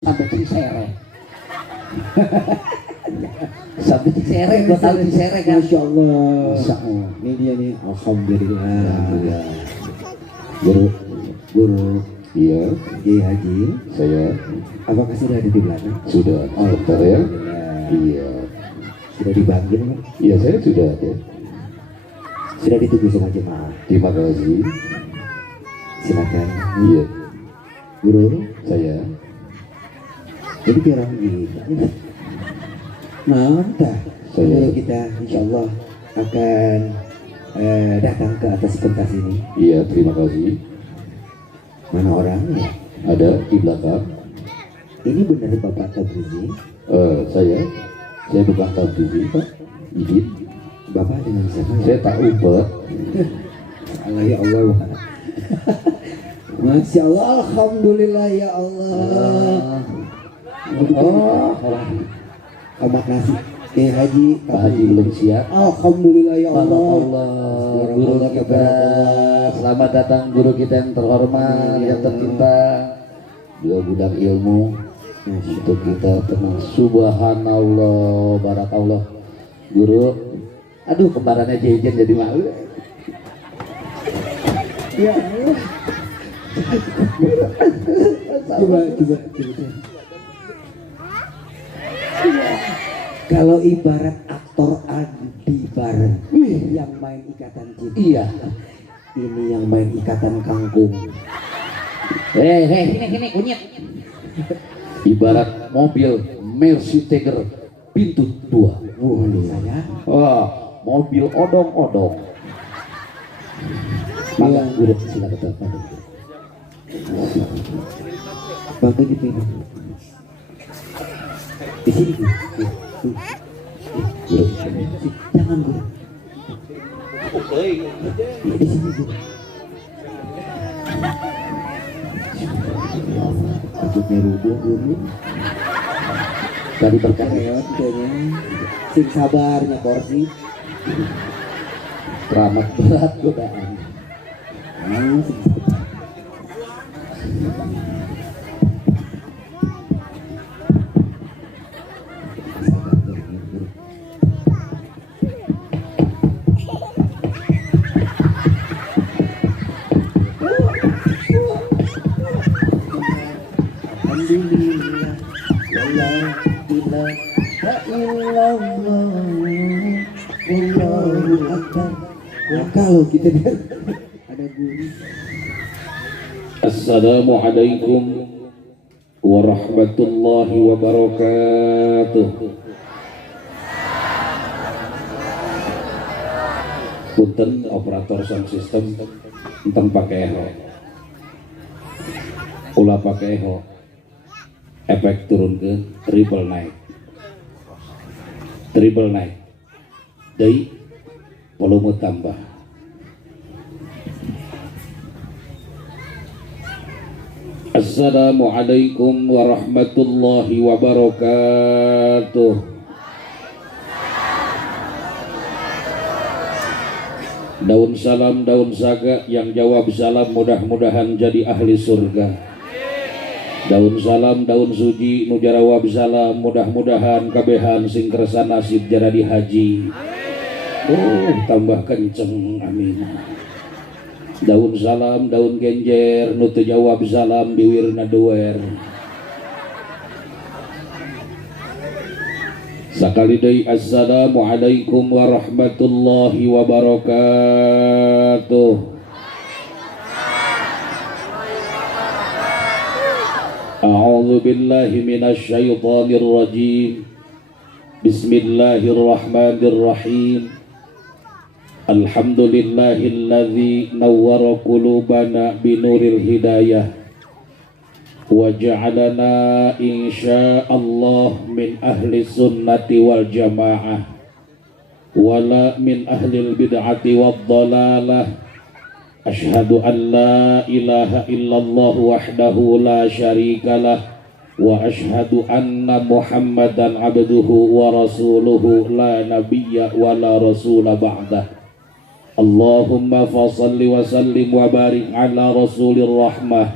sampai Cisere. Sampai Cisere, gua tahu Cisere kan. Masya Allah. Masya Allah. Ini dia nih. Alhamdulillah. Guru. Iya, Kiai Haji. saya Apakah sudah ada di belakang? sudah dokter ya. Iya, Sudah dipanggil? iya saya sudah ada. Sudah ditunggu sama jemaah. Terima kasih. Silakan. Iya, Guru. saya Jadi biar gitu. Mantap. Saya- Guru kita insya Allah akan datang ke atas pentas ini. iya terima kasih. Mana orangnya? Ada di belakang. Ini benar Bapak Tabrizi? Saya bukan tabdi Pak. Izin. Bapak dengan siapa ya? Saya tak ubah. Allah ya Allah. Masya Allah, Alhamdulillah ya Allah. Oh, kamak nasi. Kiai Haji, Pak Haji belum siap. Alhamdulillah ya Allah. Allah, guru kita. Selamat datang guru kita yang terhormat, yang tercinta. Dia budak ilmu. Untuk kita tenang. Subhanallah, barakallah. Guru, aduh kembarannya jejen jadi malu. Ya Allah. Coba. Kalau ibarat aktor Adi Bareng yang main ikatan cinta, Iya. ini yang main ikatan kangkung. Sini kunyit. Ibarat mobil Mercy Tiger pintu 2. Waduh saya. Wah, mobil odong-odong. Magang guru silakan telepon. Bantu gitu ini. Di sini guru. Tuh. Guru. Jangan guru. Di sini guru. Wajibnya rubuh guru. Tadi berkah Karyawan kayaknya. Sing sabarnya porsi. keramat berat godaan. Sing sabar. Sabar, guru. Alhamdulillah, la ilaha illallah, Allahu Akbar. Ya kalau kita lihat ada guru. Assalamualaikum warahmatullahi wabarakatuh. Punten operator sound system tentang pakai eho. Ulah pakai eho. Efek turun ke triple naik. Triple naik. Dari volume tambah. Assalamualaikum warahmatullahi wabarakatuh. Daun salam, daun saga, yang jawab salam mudah-mudahan jadi ahli surga. Daun salam, daun suji, nu jarawab salam, mudah-mudahan kabehan sing kersa nasib jadi haji. Tambah kenceng, amin. Daun salam, daun genjer, nu teu jawab salam diwirna duer. Sakali deui assalamualaikum warahmatullahi wabarakatuh. A'udzu billahi minasy syaithanir rajim. Bismillahirrahmanirrahim. Alhamdulillahilladzi nawwara qulubana binuril hidayah wa ja'alana insyaallah min ahli sunnati wal jamaah wala min ahli bid'ati wad dhalalah. Asyhadu an la ilaha illallah wahdahu la syarikalah wa asyhadu anna Muhammadan abduhu wa rasuluhu la nabiyya wa la rasula ba'dah. Allahumma fasalli wa sallim wa barik ala rasulir rahmah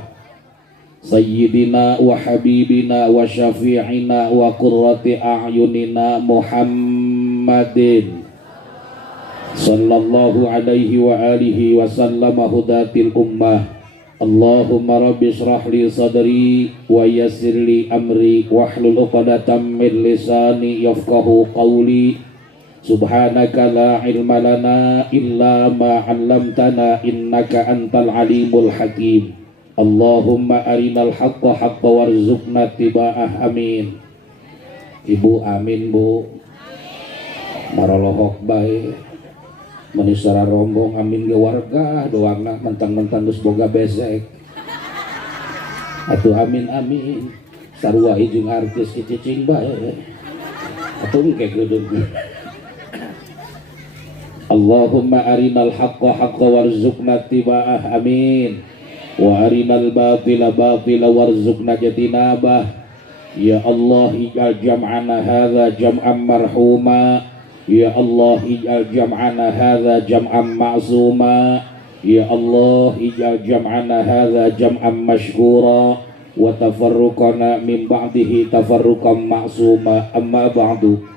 Sayyidina wa habibina wa syafi'ina wa qurrati a'yunina Muhammadin sallallahu alaihi wa alihi wa sallama hudatil ummah. Allahumma rabbi shrah li sadri wa yassir li amri wahlul 'uqdatam min lisani yafqahu qawli. Subhanaka la ilma lana illa ma 'allamtana innaka antal alimul hakim. Allahumma arinal haqqa haqqa warzuqna tiba'ah. Amin. Ibu amin bu. Marolohok bae. Manisara rombong amin ge warga doangna mentang-mentang geus boga besek. Atuh amin amin. Sarua jeung artis cicing bae. Atuh engke kudu. Allahumma arinal haqqa haqqa warzuqna tiba'ah. Amin. Wa arinal batila batila warzuqna jatinabah. Ya Allah ij'al jam'ana hadza jam'an marhuma. Ya Allah ij'al jam'ana hadza jam'an ma'suma. Ya Allah ij'al jam'ana hadza jam'an mashkura wa tafarruqana min ba'dihi tafarruqan ma'suma. Amma ba'du.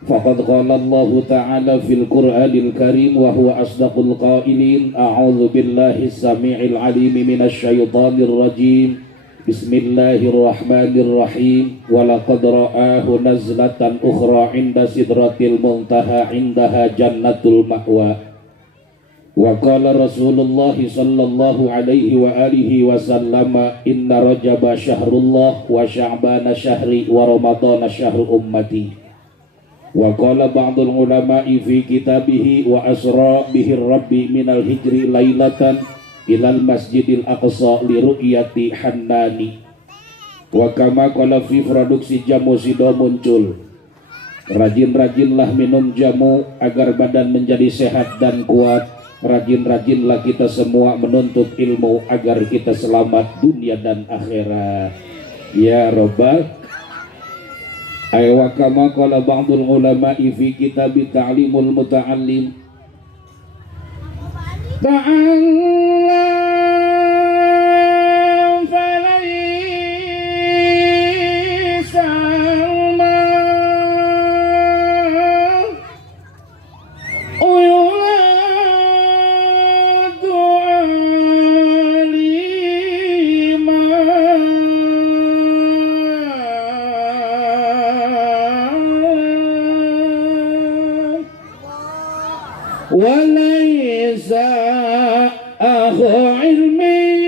Faqad qala Allah ta'ala fil Qur'anil Karim wa huwa asdaqul qailin. A'udzu billahi as-sami'il 'alim minasy syaithanir rajim. Bismillahirrahmanirrahim. Wa laqad ra'ahu nazlatan ukhra 'inda sidratil muntaha 'indaha jannatul ma'wa. Wa qala Rasulullah sallallahu alaihi wa alihi wa sallama inna Rajaba syahrullah wa Sya'bana syahri wa Ramadana syahru ummati. Wa qala ba'dul ulama'i fi kitabihi wa asra bihi rabbi minal hijri lailatan ilal masjidil aqsa li ru'yati hannani. Wa kama qala fi produksi jamu sido muncul. Rajin-rajinlah minum jamu agar badan menjadi sehat dan kuat. Rajin-rajinlah kita semua menuntut ilmu agar kita selamat dunia dan akhirat. Ya Rabbal. Wa kama qala ba'dul ulama'i fi kitab ta'limul muta'allim. Ta'allam falaysa al-mal uyuladu aliman walaysa akhu ilmin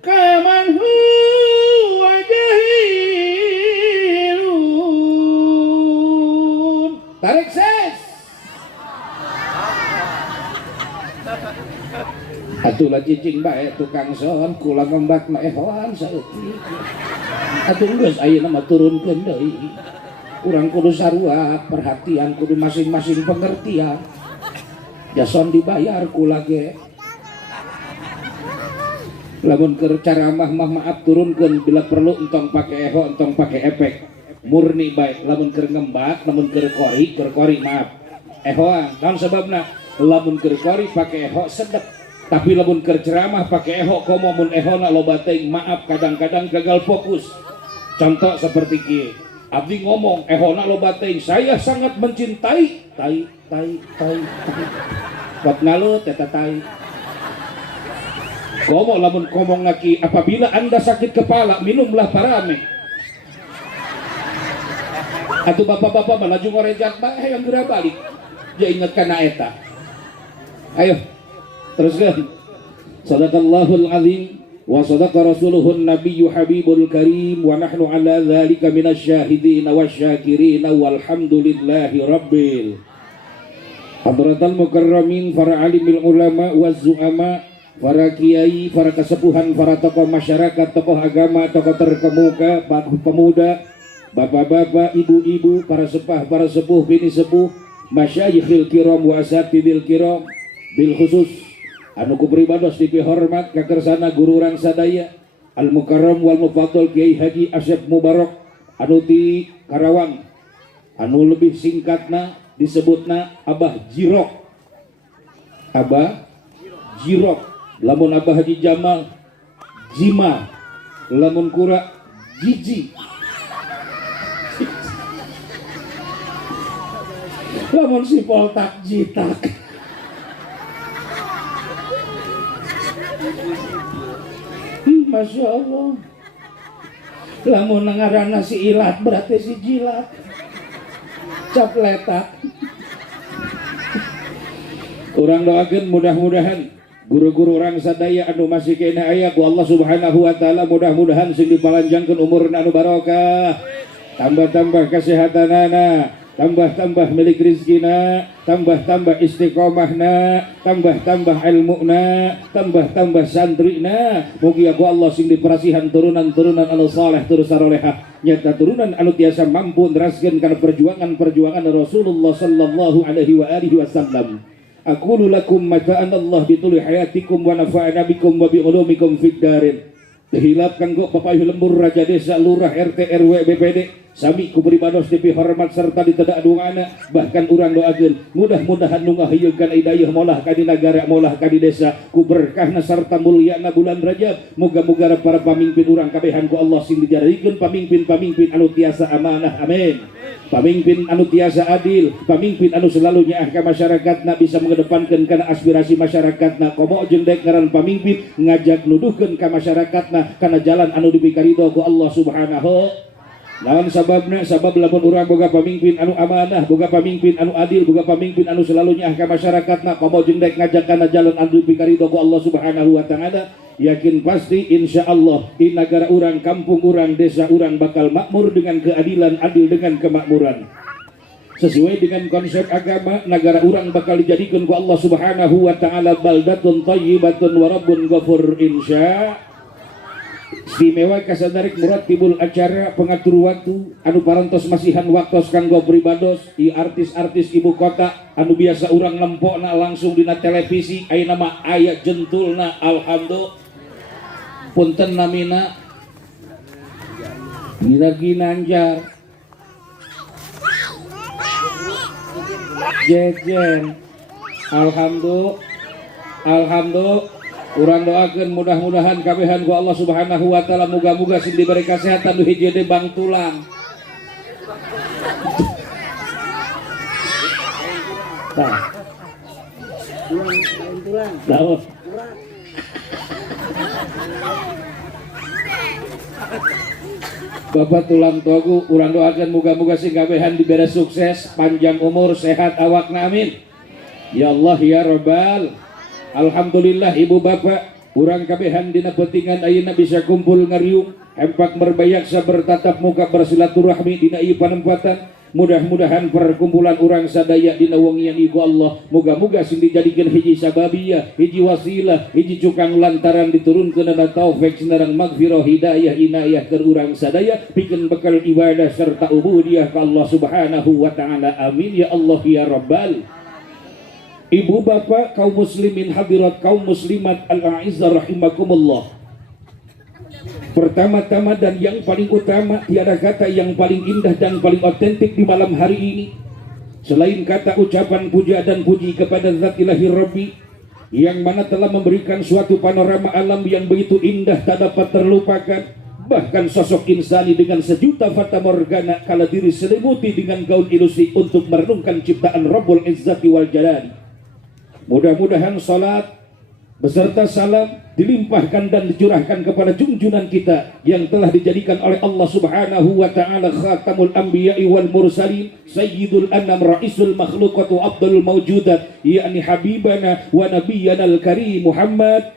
kaman huwa jahilun. Tarik ses. Atulah cicing bae tukang son kula ngembak na ehoan saeutik. Atuh geus ayeuna mah turunkeun deui. Urang kudu sarua perhatian kudu masing-masing pengertian. Jason dibayar kula ge. Lamun keur caramah mah maaf turunkeun bila perlu entong pake eho entong pake efek. Murni bae lamun keur ngembak lamun keur kori maaf. Ehoan naon sababna? Lamun keur kori pake eho sedep. Tapi lamun keur ceramah pake eho komo mun ehona loba teuing maaf kadang-kadang gagal fokus. Contoh seperti kieu. Abdi ngomong ehona loba teuing saya sangat mencintai tai. Buat ngalut eta tai. Komo lamun ngomong lagi apabila Anda sakit kepala minumlah parame. Atuh bapak-bapak melaju ngorejat bae hayang geura balik. Ya inget kana eta. Ayo teruskan. Sadaqallahul azim wa sadaqa rasuluhun nabiyyu habibul karim wa nahnu ala dzalika minasyahidin wasyakirin walhamdulillahi rabbil hadratal mukarramin para alimil ulama waz zuama para kiai para kesepuhan para tokoh masyarakat tokoh agama tokoh terkemuka pemuda bapak-bapak ibu-ibu para sepah para sepuh bini sepuh masyayikhil kiram wa asatidil kiram bil khusus anu kupribados dipihormat kakersana guru urang sadaya al mukarram wal mufaddal Kiai Haji Asyaf Mubarak anu ti Karawang anu lebih singkatna disebutna Abah Jirok lamun Abah Haji Jamal Jima, lamun Kura Jiji, lamun si Poltak Jitak. Masya Allah. Lamun ngaranna si Ilat berarti si Jilat. Capletak. Urang doakeun mudah-mudahan guru-guru orang sadaya anu masih kena aya ku Allah Subhanahu wa taala, mudah-mudahan sing dipalanjangkeun umurna anu barokah, tambah-tambah kesehatanana, tambah-tambah milik rizkina, tambah-tambah istiqomahna, tambah-tambah ilmuna, tambah-tambah santrina. Mugi aku Allah sing diperasihan turunan-turunan anu saleh terus sarolehah, nyata turunan anu tiasa mampu neraskeun kana perjuangan-perjuangan Rasulullah sallallahu alaihi wa alihi wasallam. Aqulu lakum mata'an Allah bituli hayatikum wa nafa'ana bikum wa bi'ulumikum fid darin. Tehilap kanggo Bapak Ibu Lembur, Raja Desa, Lurah, RT, RW, BPD, sami ku pribados tipi hormat serta ditedak duana, bahkan urang doakeun mudah-mudahan nu ngahiyeukeun hidayah molah ka di nagara, molah ka di desa, ku berkahna sarta mulyana bulan Rajab. Moga-moga para pamimpin urang kabehan ku Allah sing dijadikeun pamimpin-pamimpin anu tiasa amanah, amin. Pamimpin anu tiasa adil, pamimpin anu selalu nyaah ka masyarakatna, bisa mengedepankeun kana aspirasi masyarakatna. Komo jeung dek ngaran pamimpin ngajak nuduhkeun ka masyarakatna kana jalan anu dipikaridho ku Allah Subhanahu. Naon sababna? Sabab lamun urang boga pamimpin anu amanah, boga pamimpin anu adil, boga pamimpin anu selalu nyaah ka masyarakatna, komo jeung dek ngajak kana jalan anu dipikaridho ku Allah Subhanahu wa taala, yakin pasti insya Allah di negara urang, kampung urang, desa urang bakal makmur dengan keadilan, adil dengan kemakmuran. Sesuai dengan konsep agama, negara urang bakal dijadikan ku Allah Subhanahu wa taala baldatun thayyibatun wa rabbun ghafur insya. Istimewa kasadarik muratibul acara, pengatur waktu anu parantos masihan waktos kanggo pribados di artis-artis ibu kota anu biasa urang lempokna langsung dina televisi, ayeuna mah aya jentulna alhamdulillah. Punten namina Gira Ginanjar, Jejen, alhamdulillah. Urang doakeun mudah-mudahan kabehan ku Allah Subhanahu wa taala, muga-muga sing diberi kesehatan nu hiji teh bang tulang. Tah. Tulang. Tulang. Bapak tulang tuaku, urang doakeun muga-muga sing kabehan diberi sukses, panjang umur, sehat awakna, amin. Ya Allah ya Rabbal. Alhamdulillah ibu bapak, urang kabehan dina pentingan ayeuna bisa kumpul ngariung, empak merbayaksa, bertatap muka, bersilaturahmi dina ieu panempatan. Mudah-mudahan perkumpulan urang sadaya dina wengian iku Allah, muga-muga sing dijadikeun hiji sababiyah, hiji wasilah, hiji cukang lantaran diturunkeunna taufik sinareng magfirah, hidayah, inayah keur urang sadaya pikeun bekal ibadah serta ubudiyah ka Allah Subhanahu wa taala, amin ya Allah ya Rabbal. Ibu bapak, kaum muslimin hadirat, kaum muslimat al-a'izzah rahimakumullah. Pertama-tama dan yang paling utama, tiada kata yang paling indah dan paling otentik di malam hari ini selain kata ucapan puja dan puji kepada Zat Ilahi Rabbi yang mana telah memberikan suatu panorama alam yang begitu indah tak dapat terlupakan. Bahkan sosok insani dengan sejuta fata morgana kala diri selimuti dengan gaun ilusi untuk merenungkan ciptaan Rabbul Izzati wal Jalali. Mudah-mudahan salat beserta salam dilimpahkan dan dicurahkan kepada junjungan kita yang telah dijadikan oleh Allah Subhanahu wa taala khatamul anbiya'i wal mursalin, sayyidul anam, raisul makhluqat wa afdalul mawjudat, yakni habibana wa nabiyyana al-karim Muhammad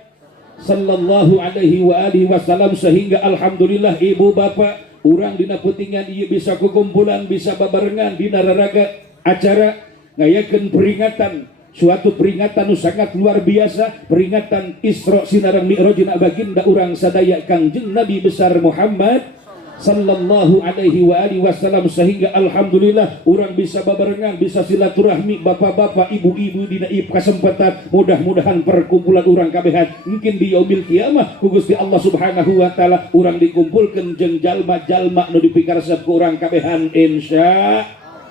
sallallahu alaihi wa alihi wasallam. Sehingga alhamdulillah ibu bapak, urang dina putingan ieu bisa kukumpulan, bisa babarengan dina raraga acara ngayakeun peringatan, suatu peringatan nu sangat luar biasa, peringatan Isra sinareng Mi'rajna baginda urang sadaya Kangjeng Nabi besar Muhammad sallallahu alaihi wa alihi wasallam. Sehingga alhamdulillah urang bisa babarengan, bisa silaturahmi bapak-bapak, ibu-ibu dina ieu kesempatan. Mudah-mudahan perkumpulan urang kabehan mungkin di yaumil kiamah ku Gusti Allah Subhanahu wa taala urang dikumpulkeun jeung jalma-jalma nu dipikaresep ku urang kabehan insya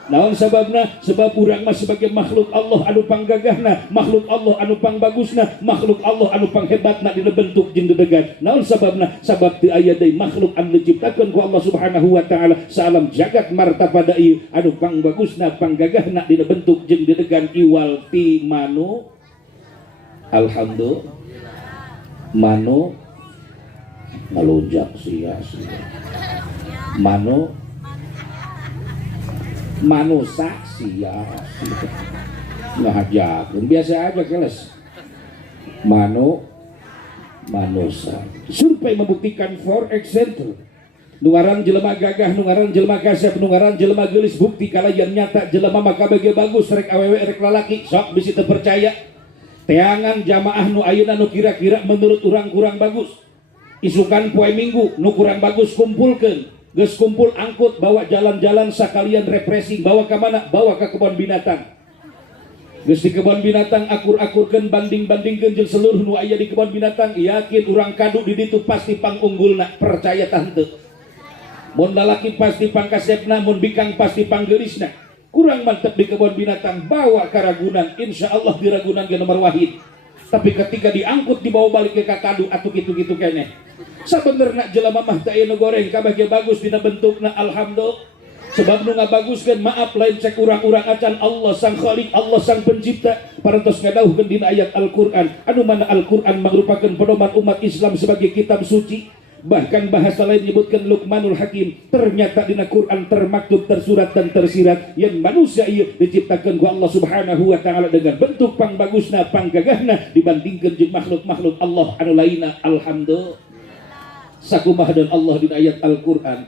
Naon sababna? Sebab urang mah sebagai makhluk Allah anu panggagahna, makhluk Allah anu pangbagusna, makhluk Allah anu panghebatna dina bentuk jeung dedegan. Naon sababna? Sabab teu aya deui makhluk anu diciptakeun ku Allah Subhanahu wa taala salam jagat martabada ieu anu pangbagusna, panggagahna dina bentuk jeung dedegan iwal ti manu. Alhamdulillah. Manu ngalunjak sia. Manusia sia ngahajakeun biasa aja keles manusia. Survei membuktikan for example nungaran jelema gagah, nungaran jelema kasep, nungaran jelema geulis bukti kalayan nyata jelema maka bage bagus rek awewe rek lalaki sok bisi teu percaya teangan jamaah nu ayeuna nu kira-kira menurut urang kurang bagus isukan poe minggu nu kurang bagus kumpulkeun geus kumpul angkut bawa jalan-jalan sakalian represi bawa ke mana? Bawa ke kebun binatang. Geus di kebun binatang akur-akurkeun banding-bandingkeun jeung seluruh nu aya di kebun binatang yakin urang kadu di ditu pasti pangunggulna percaya tah henteu. Mun lalaki pasti pangkasepna, mun bikang pasti panggeulisna. Kurang mantep di kebun binatang bawa ka Ragunan, insyaallah di Ragunan ge nomor wahid. Tapi ketika diangkut dibawa balik ke kakadu atuh gitu-gitu keneh. Sabenerna jelema mah teu aya nu goreng kabeh ge bagus dina bentukna alhamdulillah. Sebab nu ngabaguskeun maaf lain cek urang-urang acan Allah sang Khaliq, Allah sang pencipta. Parantos ngadawuhkeun dina ayat Al-Qur'an anu mana Al-Qur'an merupakan pedoman umat Islam sebagai kitab suci. Bahkan bahasa lain menyebutkan Luqmanul Hakim. Ternyata dina Quran termaktub, tersurat dan tersirat yang manusia ieu diciptakeun ku Allah Subhanahu wa taala dengan bentuk pangbagusna, panggagahna dibandingkeun jeung makhluk-makhluk Allah anu lainna. Alhamdulillah. Sakumaha dan Allah dina ayat Al-Qur'an.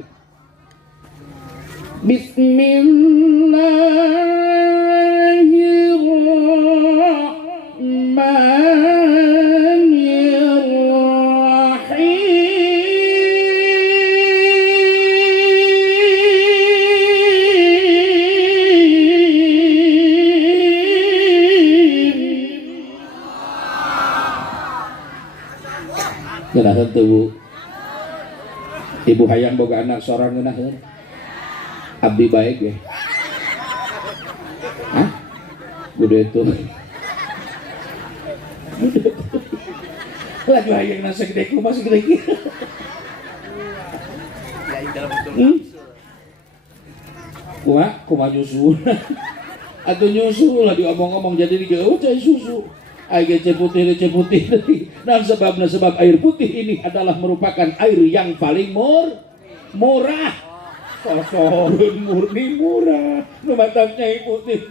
Ngeunaheun teu Bu? Ibu hayang boga anak seorang ngeunaheun? Abdi baik ya. Hah? Udah itu. Lagi hayang nasa gede kumaha segede kieu. Kumaha nyusul. Atuh nyusul lah diomong-omong jadi digeuh cai susu. Air putih nah sebabnya sebab air putih ini adalah merupakan air yang paling murah sosoreun murni murah nu mantap nyai putih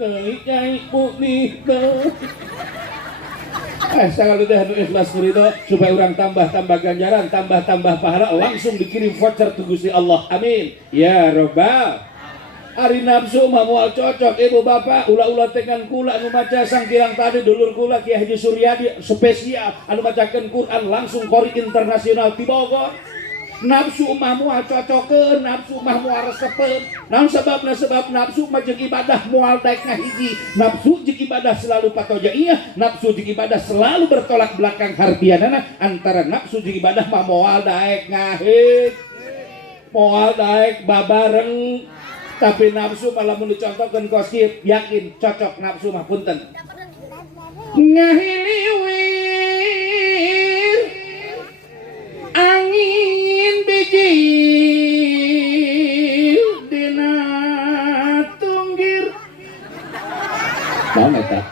sekali deh nu ikhlas ridho supaya orang tambah ganjaran tambah pahala langsung dikirim voucher ke Gusti Allah amin ya rabbal. Ari nafsu mah moal cocok ibu bapak ulah-ulah tekan kula anu maca sang kirang tadi dulur kula Kiai Haji Suryadi spesial anu macakeun Quran langsung kori internasional ti Bogor. Nafsu mah moal cocokeun, nafsu mah moal resepeun. Naon sababna? Sebab nafsu mah jeung ibadah moal daek ngahiji. Nafsu jeung ibadah selalu patojaiyah, nafsu jeung ibadah selalu bertolak belakang hartianana. Antara nafsu jeung ibadah mah moal daek ngahit. Moal daek babareng. Tapi nafsu malah mun dicontohkeun koskip yakin cocok nafsu mah punten. Ngahiliwir angin bijil dina tunggir. Naon eta?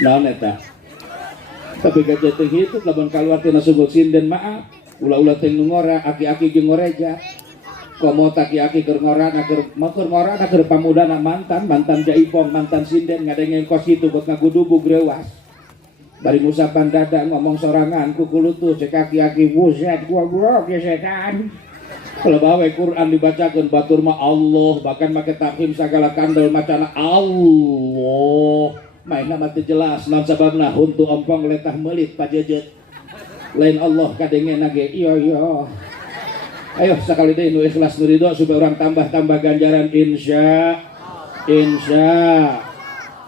Naon eta? Tapi gajah teh itu lamun kaluar tina subut sinden maaf. Ulah-ulah teh ngora aki-aki jeung ngoreja. Komo taki-aki keur ngora keur pamudana mantan jaipong mantan sinden ngadenge kos kitu buat ngagudubug reuas. Bari ngusapan dada ngomong sorangan ku kulutu cek aki-aki buset gua gesekan. Kalau bawe Quran dibacakeun batur mah Allah bahkan make tafhim sagala kandel macana Allah. Main nama teu jelas naon sababna huntu ompong letah meulit pajejeut. Lain Allah kadenge nage iya ayo sekali deh nu ikhlas nu ridho supaya orang tambah ganjaran insya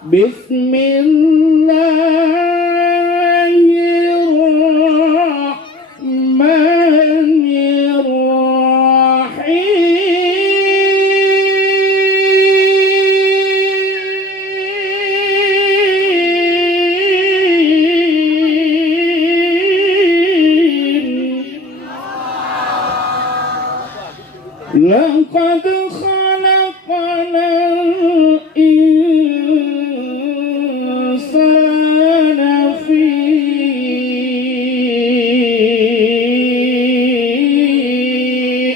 Bismillahirrahmanirrahim qad khalaqnal insana fi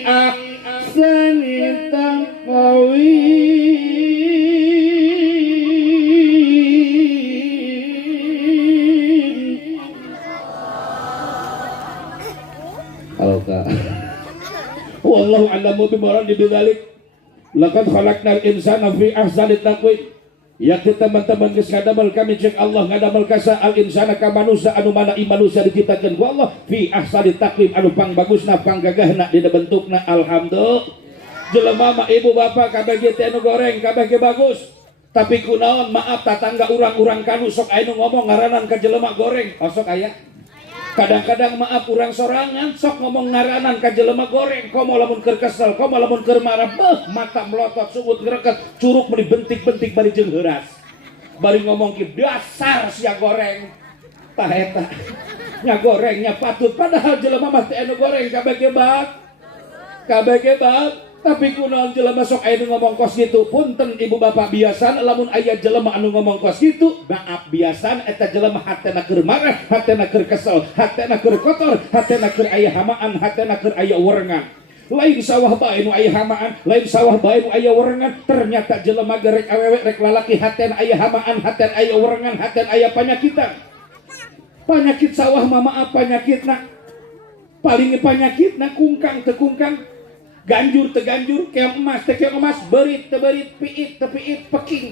ahsani taqwim. Kalau wallahu a'lamu bimuradi bidzalik. Laqad khalaqnal insana fi ahsani taqwim. Yakti teman-teman geus ngadamel kami cek Allah ngadamel kasa al insana ka manusia anu mana manusia diciptakeun ku Allah fi ahsani taqwim anu pang bagusna pang gagahna dina bentukna. Alhamdulillah. Jelema mah ibu bapak kabeh ge teh anu goreng kabeh ge bagus. Tapi kunaon maaf tatangga urang-urang kanu sok aya nu ngomong ngaranan ka jelema goreng. Oh sok aya. Kadang-kadang maaf urang sorangan sok ngomong ngaranan ka jelema goreng, komo lamun keur kesel, komo lamun keur marah, mata melotot sumut ngeureukeuh, curug bari bentik-bentik bari jeung heuras. Bari ngomong ki dasar sia goreng. Tah eta. Nya gorengnya patut padahal jelema mah teh anu goreng kabeh ge bag. Kabeh ge bag. Tapi kunaon jelema sok aya nu ngomong kos kitu. Punten ibu bapak biasan lamun aya jelema anu ngomong kos kitu, maaf biasan eta jelema hatena keur marah, hatena keur kesel, hatena keur kotor, hatena keur aya hamaan, hatena keur aya werengan. Lain sawah bae nu aya hamaan, lain sawah bae nu aya werengan, ternyata jelema gerek awewe rek lalaki hatena aya hamaan, hatena aya werengan, hatena aya panyakitan. Panyakit sawah mah maaf panyakitna. Paling panyakitna kungkang teu kungkang. Ganjur teganjur, keong emas teh keong emas, berit teu berit, piit teu piit, peking.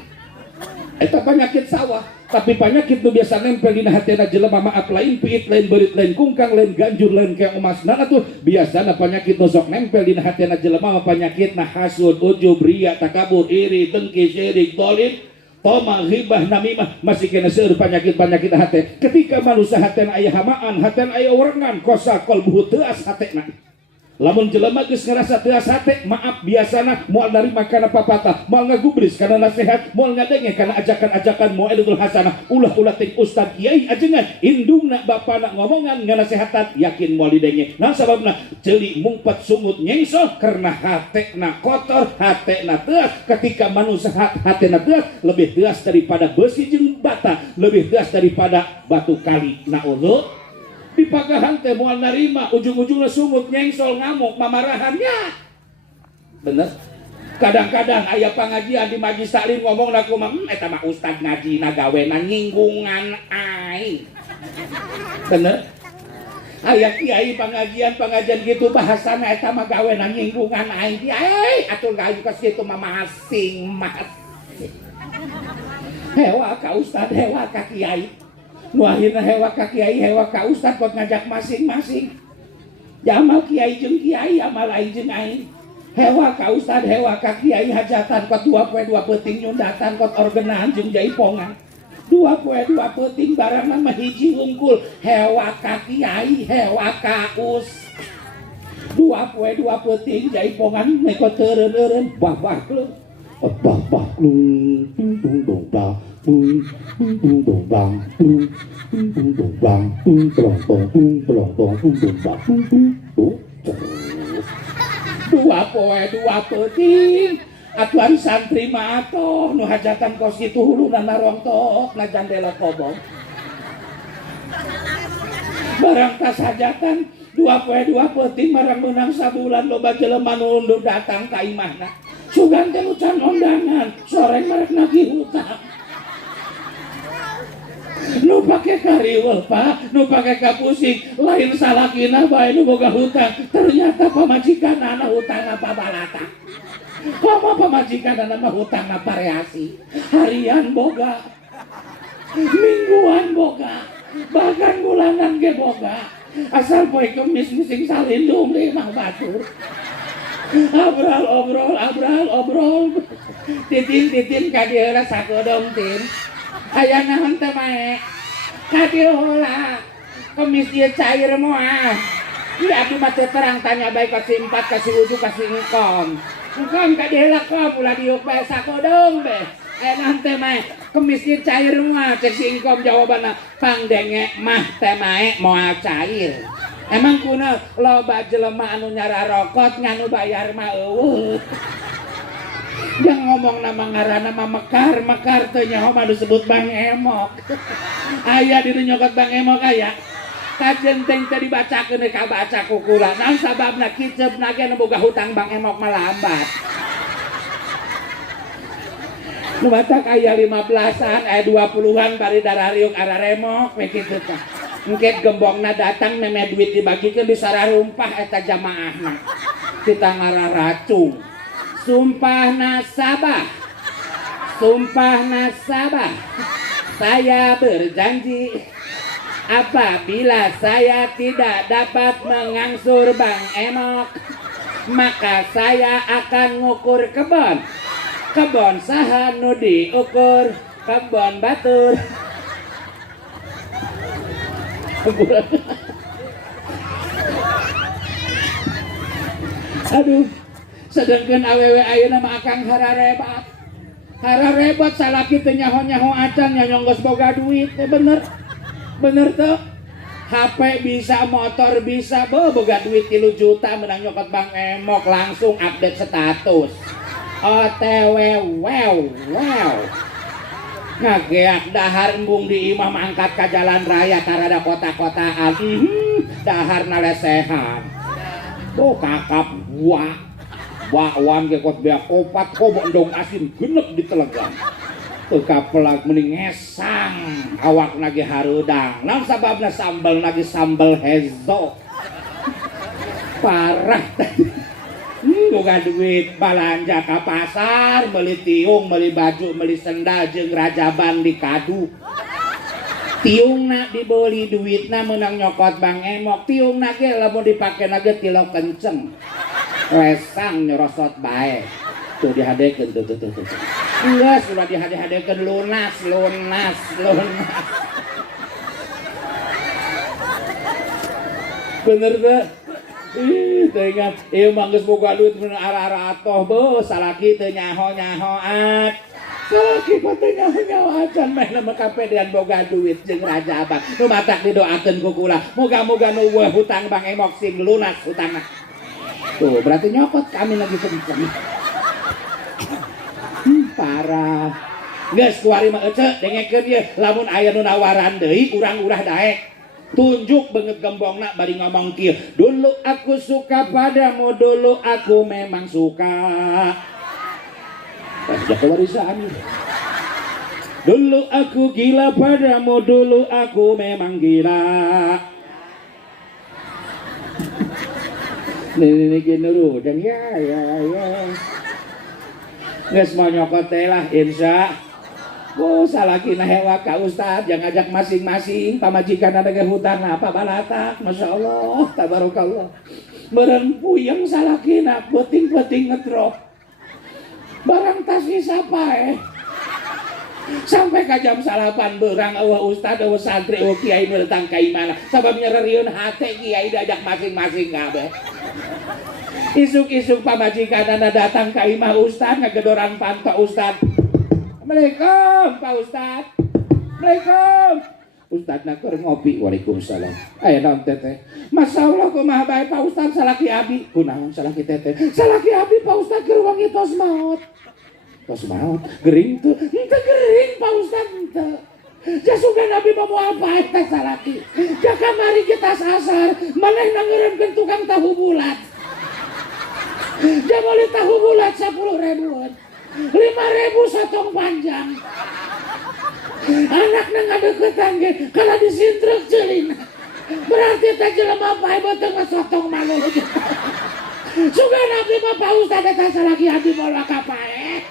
Eta penyakit sawah, tapi penyakit nu biasa nempel dina hatena jelema maaf lain piit, lain berit, lain kungkang, lain ganjur, lain keong emas. Nah atuh biasana penyakit nu sok nempel dina hatena jelema mah penyakitna hasud, ujub, riya, takabur, iri, dengki, syirik, zalim, toma, ghibah, namimah, masih kena seueur penyakit-penyakit hate. Ketika manusia hatena aya hamaan, hatena aya werengan, kosa qalbuhu teuas hatena. Lamun jelema geus ngarasa teu hate, maaf biasana moal narima kana papatah, moal ngagubris kana nasihat, moal ngadenge kana ajakan-ajakan, moal edul hasanah, ulah-ulah ting ustad kiai ajengan, indungna bapana ngomongan nganasehatan, yakin moal didenge. Nah sababna ceuli mungpet sungut nyengso karena hatena kotor, hatena teuas. Ketika manusia hatena teuas, lebih teuas daripada besi jeung bata, lebih teuas daripada batu kali. Naudzu di pagahan teh moal narima ujung-ujungna sumut nyengsol ngamuk mamarahannya. Bener. Kadang-kadang aya pangajian di majlis taklim ngomongna kumaha eta mah ustad ngaji nagawena nyinggungan aing. Bener. Aya kiai pengajian gitu bahasana eta mah gawena nyinggungan aing. Atuh gayu ka situ mah masing-masing. Hewa ka ustad, hewa ka kiai. Nu akhirna hewa ka kiai, hewa ka ustad pot ngajak masing-masing. Jamal kiai jeung kiai, amal aing jeung aing. Hewa ka ustad, hewa ka kiai hajatan kot 2 poe 2 peuting nyundatan kot orgenan jeung jaipongan. 2 poe 2 peuting barangna mah hiji unggul. Hewa ka kiai, hewa ka ustad. 2 poe 2 peuting jaipongan meko teureun-eureun bah-bah kleuh. Bah-bah kleuh tung tung dong dah. Tung tung dong bang tung tung dong bang tung tong tong tung tong tong tung dong bang tung tung 2 poe 2 peuting atuan santri mah atoh nu hajatan kos kitu huluna narongtok na jandela kobong barang tas hajatan 2 poe 2 peuting marang meunang sabulan loba jelema nu datang ka imahna sugan teh nu can ondangan sore marek nagih hutang nu pake kariwel pak, nu pake kapusing lain salakina bae nu boga hutang ternyata pamajikan anak hutang apa balata koma pamajikan anak mah hutang apa reasi harian boga mingguan boga bahkan bulanan ge boga asal poe kemis musing salindung limah batur obrol titin ka dieu sakodong tin aya naon teh mae ka dieu heula kemis ieu cair moal ieu abdi mah teu terang tanya bae ka simpat ka si uju ka si engkom ka dieu heula kom ulah diuk bae sakodong beh aya naon teh mae kemis ieu cair moal cek si engkom jawabanna pangdenge mah teh mae moal cair Emang kuna loba jelema anu nyara rokot nganu bayar mah eueuh. Jangan ngomong nama ngaranna mah mekar teu nyaho mah disebut Bang Emok. Aya di nyokot Bang Emok aya. Kajenteng teh dibacakeun ka baca kukula. Naon sababna kiceupna ge nu boga hutang Bang Emok mah lambat. Nu batak aya 15-an, aya 20-an bari darariuk araremok we kitu tah. Engke gembongna datang meme duit dibagikeun di sararumpah eta jamaahna. Kita ngararacung. Sumpah nasabah. Saya berjanji apabila saya tidak dapat mengangsur Bang Emok, maka saya akan ngukur kebon saha nu diukur kebon batur. Aduh, sedangkan awewe ayeuna mah akang hararebat salaki teh nyaho acan nyongos boga duit teh bener tuh. HP bisa, motor bisa, boga duit 3 juta menang nyokot Bang Emok langsung update status. OTW wow. Ngageak dahar embung di imah mangkat ke jalan raya karada kota-kotaan. Dahar nalesehan. Tuh kakap Wak ge kot beak opat kobok endong asin genep di telegang. Tuh kapelag mending ngesang awak nage harudang. Naon sababna sambal nage sambal hezo. Parah tadi. Boga duit balanja ka pasar, meuli tiung, meuli baju, meuli sendal jeung rajaban di kadu. Tiungna dibeli duitna menang nyokot Bang Emok. Tiungna ge lamun dipake ge tilo kenceng. Resang nyorosot bae. Tuh dihadekeun tuh. Geus udah dihadekeun lunas. Bener teh. Teuingan ieu mah geus boga duit mun ara-ara atoh beuh salaki teu nyaho-nyahoan. Salaki mah teu nyaho-nyahoan can meh mah kapedean boga duit jeung rajaban. Nu matak didoakeun ku kula. Moga-moga nu hutang Bang Emok sing lunas hutangna. Tuh berarti nyokot kami lagi kenceng. Parah. Geus kuari mah ece dengekeun ye lamun aya nu nawaran deui urang ulah daek. Tunjuk banget gembongna bari ngomong kieu. Dulu aku suka padamu, dulu aku memang suka. Jaga warisan. Dulu aku gila padamu, dulu aku memang gila. Ini genuru dan ya. Geus mau nyokot teh lah insya. Salaki na hewa ka Ustad yang ngajak masing-masing pamajikan ada ke hutan apa balatak. Masya Allah tabarakallah. Meureun puyeng salaki na peuting-peuting ngedrop. Barang tas sapae. Sampai ka jam 8 beurang eueuh Ustad eueuh santri eueuh kiai nu datang ka imana. Sabab nyereureun hate kiai diajak masing-masing kabeh. Isuk-isuk pamajikanana datang ka imah Ustad ngagedoran panto Ustad. Assalamualaikum Pak Ustad. Assalamualaikum. Ustad nak keur ngopi. Waalaikumsalam. Aya naon teteh? Masya Allah kumaha bae Pak Ustad salaki abi. Kunaon salaki teteh? Salaki abi Pak Ustad keur wangi tos maot. Tos maot gering tuh. Henteu gering Pak Ustad henteu. Jasugan abi mau apa eta salaki? Jaka mari kita sasar manehna ngeureunkeun tukang tahu bulat. Dia boleh tahu bulat 10.000-an. 5.000 sotong panjang. Anakna ngadeuketan ge kana disintrek ceulina. Berarti teh jelema bae beuteung ngasotong malu. Sugan abdi mah Pak Ustad eta salaki abdi moal kapae.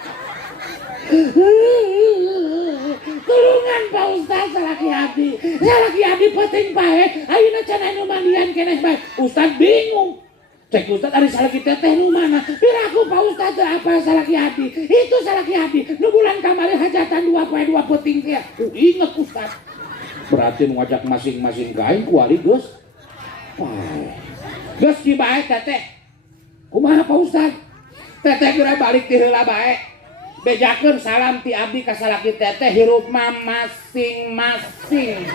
Tulungan Pak Ustad salaki abdi. Salaki abdi penting bae. Ayeuna can anu mandian keneh bae. Ustad bingung. Cek Ustad ari salaki teteh nu mana? Piraku Pak Ustad apa salaki abdi? Itu salaki abdi. Nu bulan kamari hajatan 2 poe 2 peuting teh. Inget Ustad. Berarti ngajak masing-masing gawe kuali geus. Geus ki bae teteh. Kumaha Pak Ustad? Teteh geura balik ti heula bae. Bejakeun salam ti abdi ka salaki teteh hirup mah masing-masing.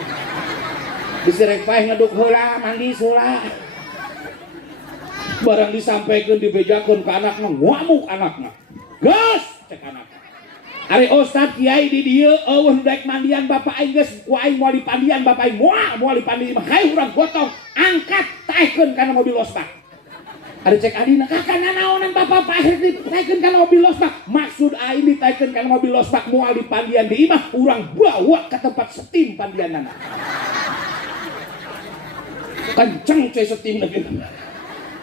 disirek paeh ngeduk heula mandi heula barang disampaikan dibejakeun ka anakna ngamuk anakna geus cek anakna ari ustad kiai di dieu eueuh daek mandian bapak aing geus ku aing moal dipandian bapak aing moal dipandian mah hayu urang gotong angkat taekeun kana mobil losbak ari cek adina kakak nanaonan bapak paeh ditaekeun kana mobil losbak maksud aing ditaekeun kana mobil losbak moal dipandian di imah urang bawa ke tempat setim pandianana kenceng cai setim lagi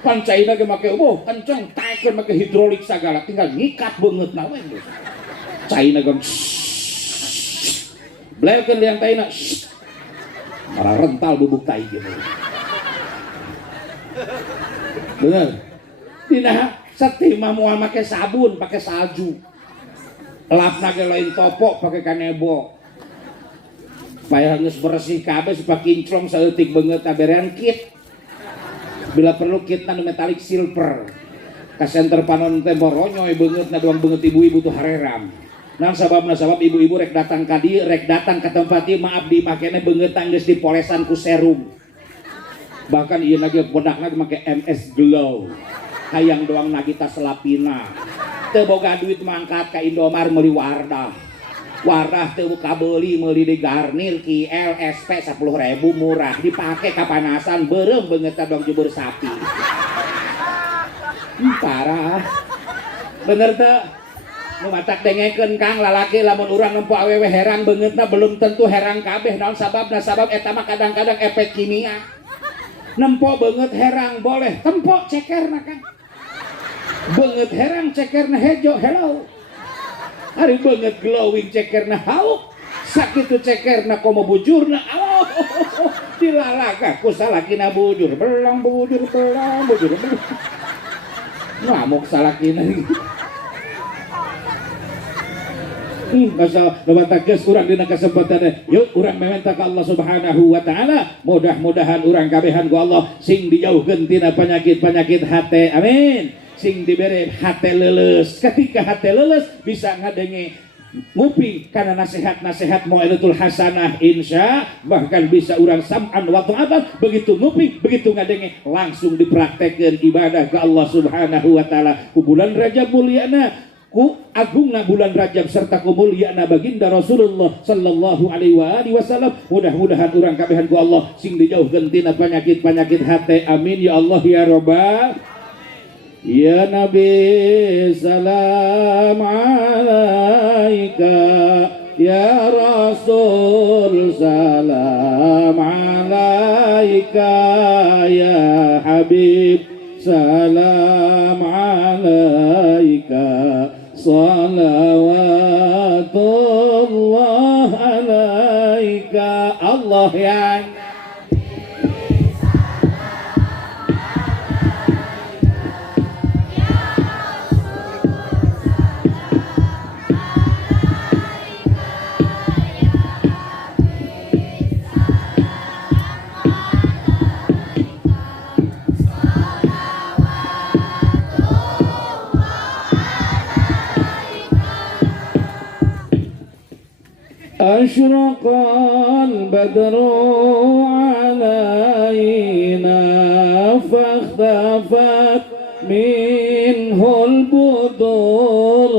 pancaina ge make kenceng taekeun make hidrolik sagala tinggal ngikat beungeutna we caina gam blelkeun liang taina marah rental bubuk tai gitu bener dina setim mah moal make sabun make salju lapna ge lain topok pake kanebo supaya geus bersih kabeh supaya kinclong saeutik beungeut kaberean kit bila perlu kitna nu metalik silver ka center panon teh boronyoy beungeutna doang beungeut ibu-ibu tuh hareram nang sababna sabab ibu-ibu rek datang ka dieu rek datang ka tempat ieu maaf di makene beungeutna geus dipolesan ku serum bahkan ieu lagi bedakna make MS Glow hayang doang nagita selapina teu boga duit mangkat ka Indomar meuli Wardah teu buka beuli meuli di Garnir KL SP 10.000 murah dipake kapanasan beureum beungeut dong jubur sapi parah bener teu nu matak dengekeun Kang lalaki lamun urang nempo awewe herang beungeutna belum tentu herang kabeh naon sababna sabab eta mah kadang-kadang efek kimia nempo beungeut herang boleh tempo cekerna Kang beungeut herang cekerna hejo hello hari beungeut glowing cekerna hauk sakitu cekerna komo bujurna oh dilalaga ku salakina bujur belong bujur ngamuk salakina Masya Allah, tegas urang dina kesempatan yuk urang meminta ke Allah subhanahu wa ta'ala mudah-mudahan urang kabehan ku Allah sing dijauhkeun tina penyakit-penyakit hate amin sing diberi hate leuleus ketika hate leuleus bisa ngadenge nguping karena nasihat-nasihat mu'ilatul hasanah insya bahkan bisa urang sam'an wa ta'atan begitu nguping begitu ngadenge langsung dipraktekkeun ibadah ke Allah subhanahu wa ta'ala ku bulan Rajab mulyana ku agungna bulan Rajab serta ku mulyana baginda Rasulullah sallallahu alaihi wasallam mudah-mudahan urang kabehan ku Allah sing dijauhkeun tina penyakit-penyakit hate amin ya Allah ya rabbal ya Nabi salam alaika ya Rasul salam alaika ya Habib salam alaika salawatullah alaika Allah yang أشرق البدر علينا فاختفت منه البدور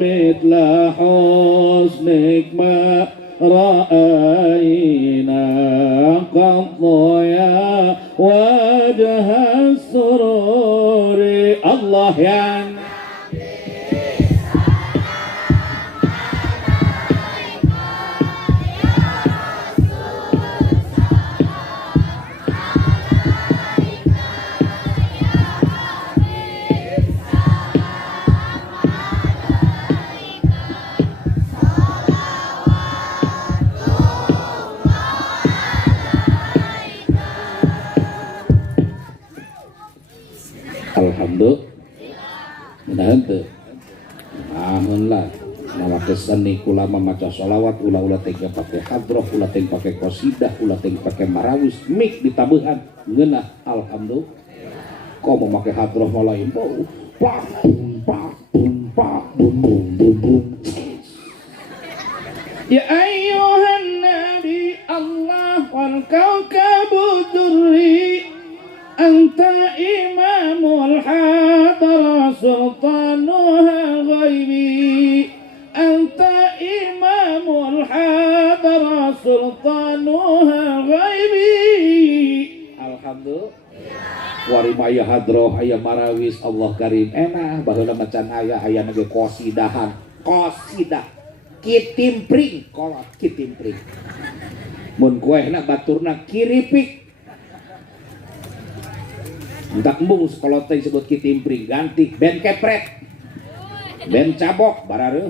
مثل حسنك ما رأينا قط يا وجه السرور الله يعني Alhamdulillah teu amun lah nama keseni kula maca sholawat ulah teh pake hadroh ulah teh pake qasidah ulah teh pake marawis mik ditabehan ngeunah alhamdulillah komo make hadroh mah lain bau pak bum bum ya ayyuhan nabi Allah ashraqal kawkabu durri anta imamul hadara sultanuha ghaibi anta imamul hadara sultanuha ghaibi. Alhamdulillah. Warima aya hadroh aya marawis Allah karim enak baheula macan aya nage qasidahan qasidah kitimpring kolot kitimpring mun kuehna baturna kiripik entak embung sekolot teh disebut kitimpring ganti ben kepret ben cabok barareuh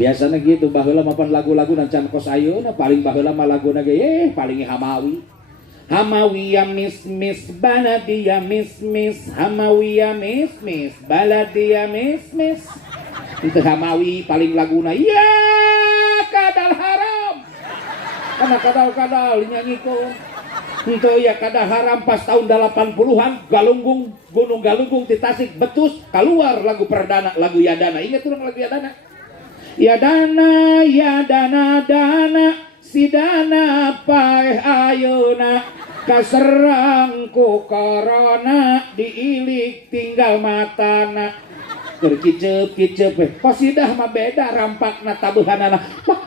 biasana gitu baheula mapan lagu-lagu dan can kos ayeuna paling baheula mah laguna ge paling hamawi Hamawi ya mis mis baladi ya mis mis Hamawi ya mis mis baladi ya mis mis itu Hamawi paling laguna ya kadal haram karena kadal nyanyiko itu ya kadal haram pas tahun 80-an Galunggung Gunung Galunggung di Tasik betus keluar lagu perdana lagu Yadana ingat tuh lagu Yadana Yadana dana si dana paeh ayeuna kaserangku korona diilik tinggal matana kerkicep kosidah mah beda rampakna tabuhanana tak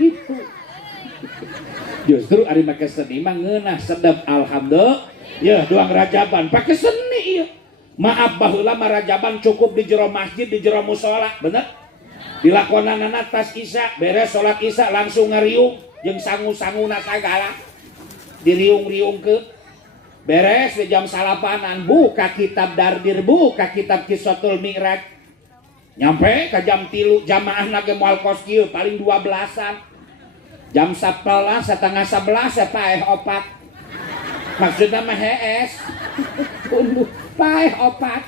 gitu. Justru ari make seni mah ngeunah sedep alhamdulillah ya doang rajaban pakai seni ya. Maaf baheula mah rajaban cukup di jero masjid di jero musola bener dilakonanana tas isya beres salat isya langsung ngariung jeung sangu-sanguna sagala diriung-riungkeun beres di jam salapanan buka kitab dardir buka kitab Qissatul Mi'raj nyampe ke jam 3 jamaah nage moal kos kieu paling 12-an jam 11 setengah 11 paeh opat maksudnya mah hees paeh opat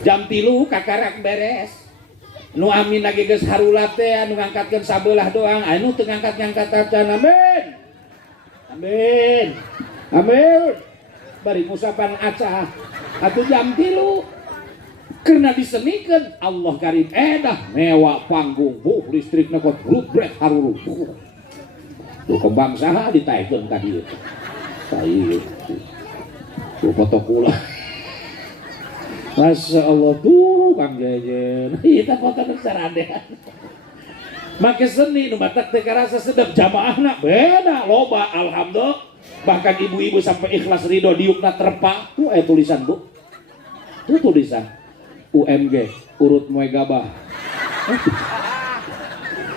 jam 3 kakarak beres nu amin lagi geus harulat teh anu ngangkatkeun sabelah doang anu teu ngangkat-ngangkat acan amin amin amin bari musapan acah atuh jam 3 karena disenikeun Allah karim edah mewah panggung listrikna kok rubret haruru tuh kembang saha ditaekeun ka dieu tai tuh foto kula Masya Allah tuh Kang Jejen kita foto saradean make seni nu batak teh karasa sedep jamaahna beda loba alhamdulillah bahkan ibu-ibu sampai ikhlas ridho diukna terpang tuh tulisan bu tuh tulisan UMG urut moe gabah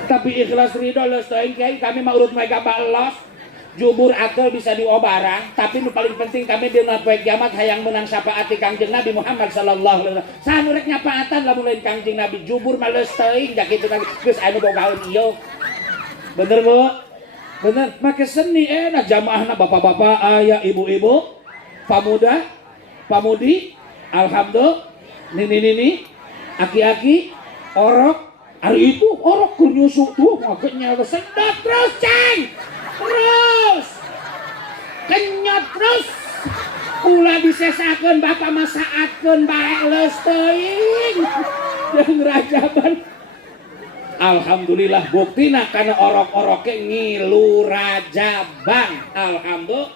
tapi ikhlas ridho los teuing kami mah urut moe gabah los jubur atel bisa diobarang tapi nu paling penting kami dina poe kiamat hayang menang syafaati Kangjeng Nabi Muhammad sallallahu alaihi wasallam saha rek nyapaatan lamun lain Kangjeng Nabi jubur mah leus teuing da kitu lagi geus anu bogaeun ieu bener bu bener make seni nah jamaahna bapak-bapak aya ibu-ibu pamuda pamudi alhamdulillah nini aki-aki orok hari itu orok keur nyusu tuh makanya sedot terus ceng terus kenyot terus ulah disesakeun bapak masaatkeun bae leus teuing jeung rajaban alhamdulillah buktina kana orok-oroke ngilu rajaban alhamdulillah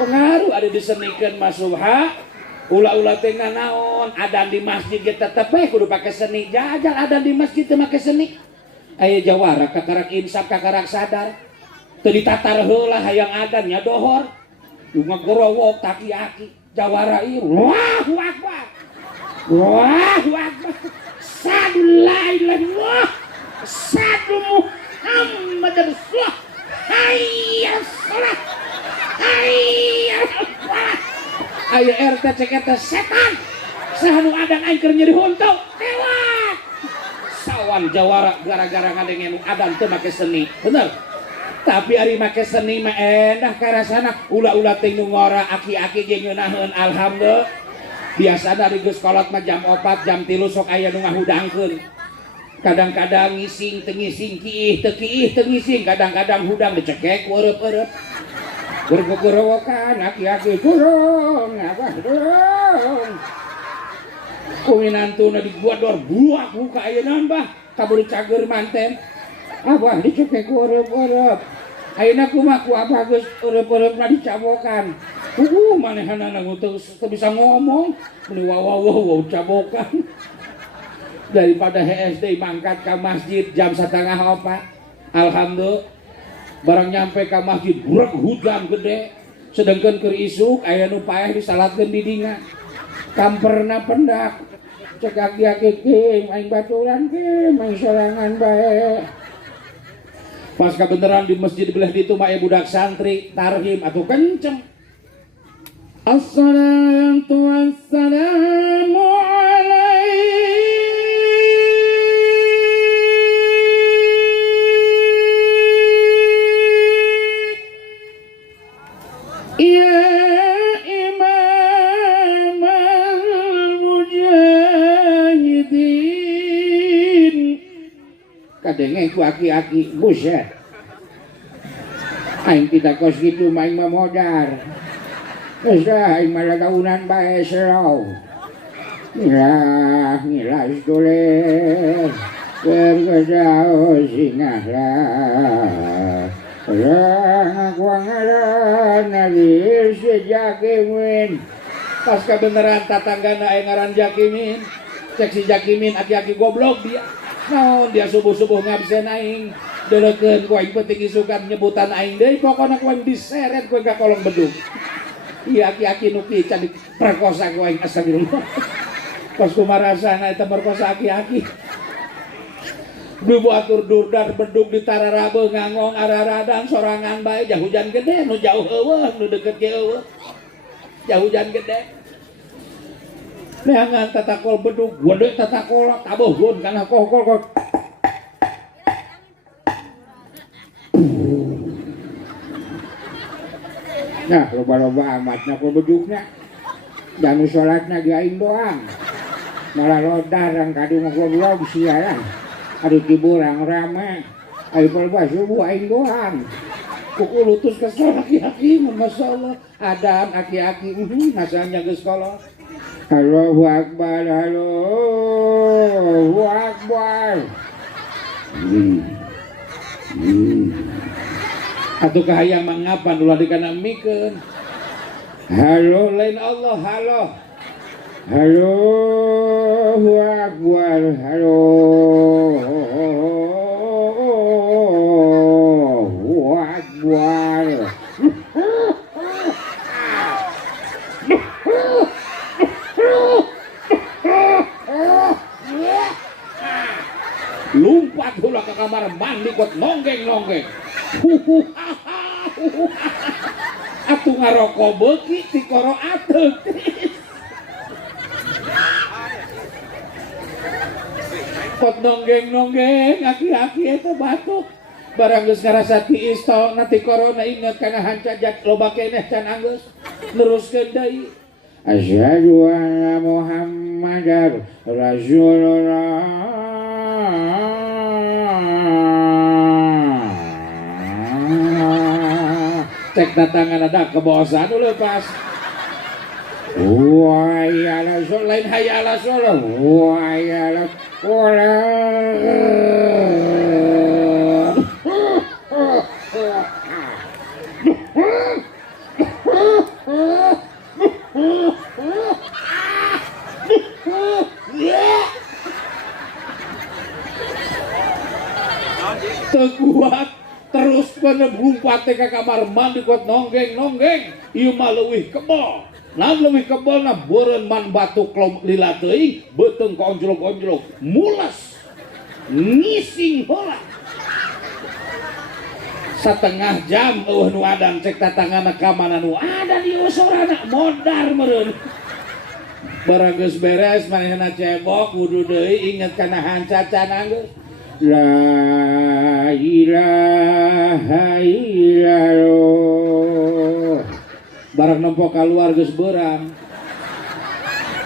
pengaruh ada disenikeun Mas Subha ulah-ulah teh naon adan di masjid ge tetep we kudu pake seni jajal adan di masjid teh make seni aya jawara kakarak insaf kakarak sadar teu ditatar heula hayang adan nya dohor dunga gorowok taki-aki jawara ieu Allahu akbar Allahu akbar sadu la ilaha illallah sadu Muhammad rasulullah hayya shalah hayya shalah ayo RT cek eta setan sahanu adan aing keur nyeri huntu tewak sawan jawara gara-gara ngadenge adan teu make seni bener tapi ari make seni mah endah karasana ulah-ulah teh nu ngora aki-aki jeung ngeunaheun alhamdulillah biasana di geus kolot mah jam 4 jam 3 sok aya nu ngahudangkeun kadang-kadang ngising teu ngising kiih teu ngising kadang-kadang hudang dicekek ku eureup-eureup berkekerowokan aki-aki kurung apa kurung kuminantuna di gua dor buak buka ayeuna bah kabur cager manten abah dicekek ureup-ureup ayeuna kumaha ku abah geus ureup-ureupna dicabokan manehanana teu bisa ngomong meni wow cabokan daripada HSD mangkat ka masjid jam 3:30 alhamdulillah barang nyampe ka masjid brek hujan gede sedangkan keur isuk aya nu paeh disalatkeun di dinya kamperna pendak cek aki-aki king aing baturan king main sorangan bae pas kabeneran di masjid belah ditu mah budak santri tarhim atuh kenceng assalatu wassalamu ya imam al-mujahidin kadenge ku aki-aki buset aing kita kos gitu main memodar geus dah aing mah lagaunan bae serau ngilah doler kergedao singahlah kuangaran nadir si Jakimin pas kebeneran tatanggana aing ngaran Jakimin cek si Jakimin aki-aki goblok dia naon dia subuh-subuh ngabsen aing deulekeun ku aing penting isukan nyebutan aing deui pokona ku aing diseret ku ka kolong bedug ieu aki-aki nu pican diperkosa ku aing astagfirullah pas kumarasana eta merkosa aki-aki Dubu atur durdar bedug di tararabe ngangong araradan sorangan bae jah hujan gede nu jauh eueuh nu deket ge eueuh jah hujan gede neangan tatakol bedug gede tatakol tabohun kana kokol nah loba-loba amatna kol bedugna janu salatna ge aing doang malah lodar rang kadu mah goblok siaran aduh tiburang rame ayo pelbas subuh aing doang kuku lutus kesel aki-aki Masya Allah adan aki-aki nasalnya geus kolot Allahu Akbar Allahu Akbar atuh kahayang mangapan ulah dikana mikeun halo lain Allah halo Allahu Akbar Allahu Akbar lumpat heula ka kamar mandi kot nonggeng-nonggeng atuh ngaroko beuki ti koro ateug kot nonggeng-nonggeng aki-aki eta batuk barang geus ngarasa tiis to nanti corona inget kana hancajat loba keneh can anggeus neruskeun deui asyhadu anna muhammadar rasulullah cek datangan ada kebosan dulu lepas wahai ala sholat lain hayya ala sholat wahai ala kuat terus penebungpat ke kamar mandi kuat nonggeng-nonggeng ieu mah leuwih kebol lan leuwih kebol na beureun man batuk lila teuing beuteung konjlok-konjlok mules ngising heula setengah jam eueuh nu adan cek tatangana ka mana nu ada di usorana modar meureun barang geus beres manehna cebok wudu deui inget kana hancacan anggeus la ilaha illallah barang nempo keluar geus beurang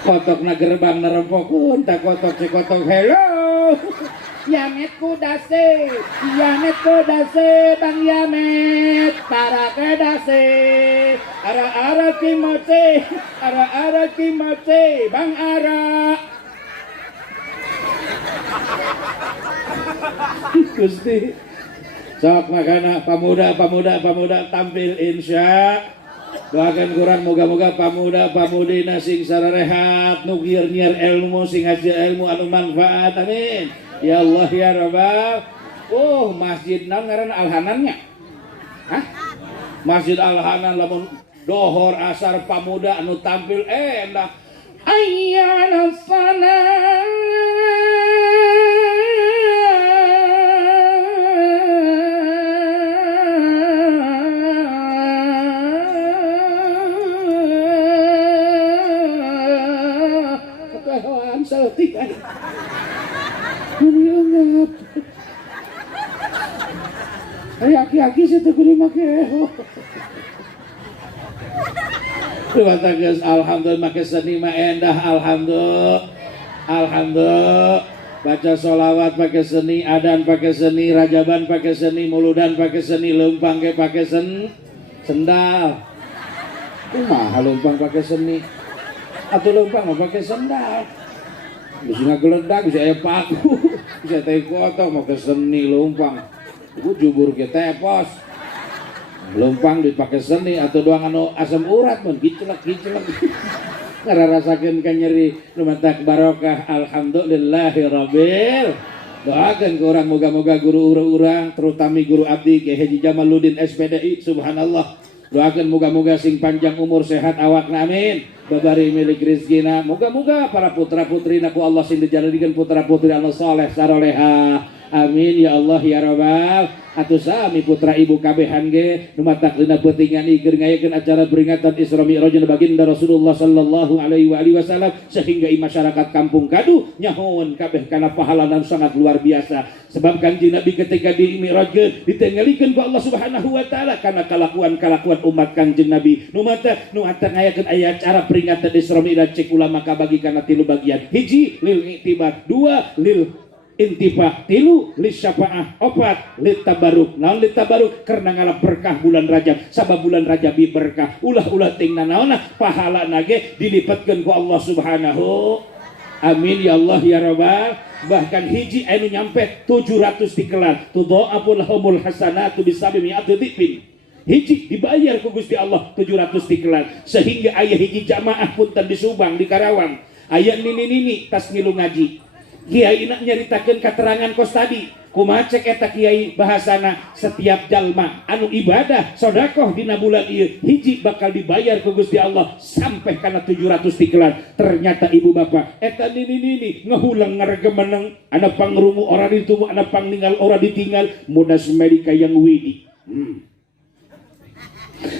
kotok na gerbang nerempokeun tak kotok si kotok hello Yamet kudase, Yamet kudase, Bang Yamet, para kedase, ara kimote, ara kimote, Bang Ara. Gusti, sok makana pamuda tampil insya. Doakan kurang moga-moga pamuda pamudina sing sararehat nu nyiar ilmu sing ngaji ilmu anu manfaat amin ya Allah ya Rabbal. Masjid naon ngaran Alhanannya? Hah? Masjid Alhanan lamun dohor asar pamuda anu tampil endah ayyana salat. Saltikan. Mengingat. Aki-aki situ kudu make. Terus alhamdulillah make seni mah endah alhamdulillah. Baca sholawat pakai seni, adan pakai seni, rajaban pakai seni, muludan pakai seni, lempang ke pakai sendal. Kumaha lempang pakai seni? Atau lempang mau pakai sendal? Bisa ngageledak, bisa aya paku, bisa teh kotor, mau ke seni lempang. Ibu jubur ke tepos. Lempang dipakai seni atau doang anu asam urat mun gicelek. Karena rasakan kan nyeri lumatak barokah alhamdulillahirabbil. Doakan ke orang moga-moga guru urang terutama guru abdi Kiai Haji Jamaluddin SPDI subhanallah. Doakan moga-moga sing panjang umur sehat awakna amin. Babari milik rizkina. Moga-moga para putra-putri naku Allah sing dijadikan putra-putri anu saleh saroleha. Amin ya Allah ya Rabbal. Atuh sami putra ibu kabehan ge nu matak dina peutingan ieu ngayakeun acara peringatan Isra Mi'raj baginda Rasulullah sallallahu alaihi wasallam sehingga masyarakat kampung Kadu nyahoon kabeh kana pahala dan sangat luar biasa. Sebab Kanjeng Nabi ketika di Mi'raj ditengalikeun ku Allah Subhanahu wa taala kana kalakuan umat Kanjeng Nabi. Nu matak ngayakeun aya acara peringatan Isra Mi'raj cek ulama kabagi kana 3 bagian. Hiji lil i'tibar, 2 lil intifa, 3 lis syafaah, 4 lit tabaruk. Naon lit tabaruk? Karena ngalap berkah bulan Rajab. Sabab bulan Rajab bi berkah. Ulah tingna naonna pahala nage dilipatkeun ku Allah Subhanahu. Amin ya Allah ya Rabbal. Bahkan hiji anu nyampe 700 dikelar. Tudha'aful humul hasanatu bisabi mi'ati dhifin. Hiji dibayar ku Gusti Allah 700 dikelar. Sehingga aya hiji jamaah punten di Subang di Karawang. Aya nini tas ngilu ngaji. Kiai nak nyaritakeun keterangan kos tadi kumaha cek eta kiai bahasana setiap jalma anu ibadah sedekah dina bulan ieu hiji bakal dibayar ku Gusti Allah sampai kana 700 dikelar. Ternyata ibu bapak eta nini ngahulang ngaregemeneng ana pangrungu ora ditumu ana pangningal ora ditinggal mudas medika yang widi.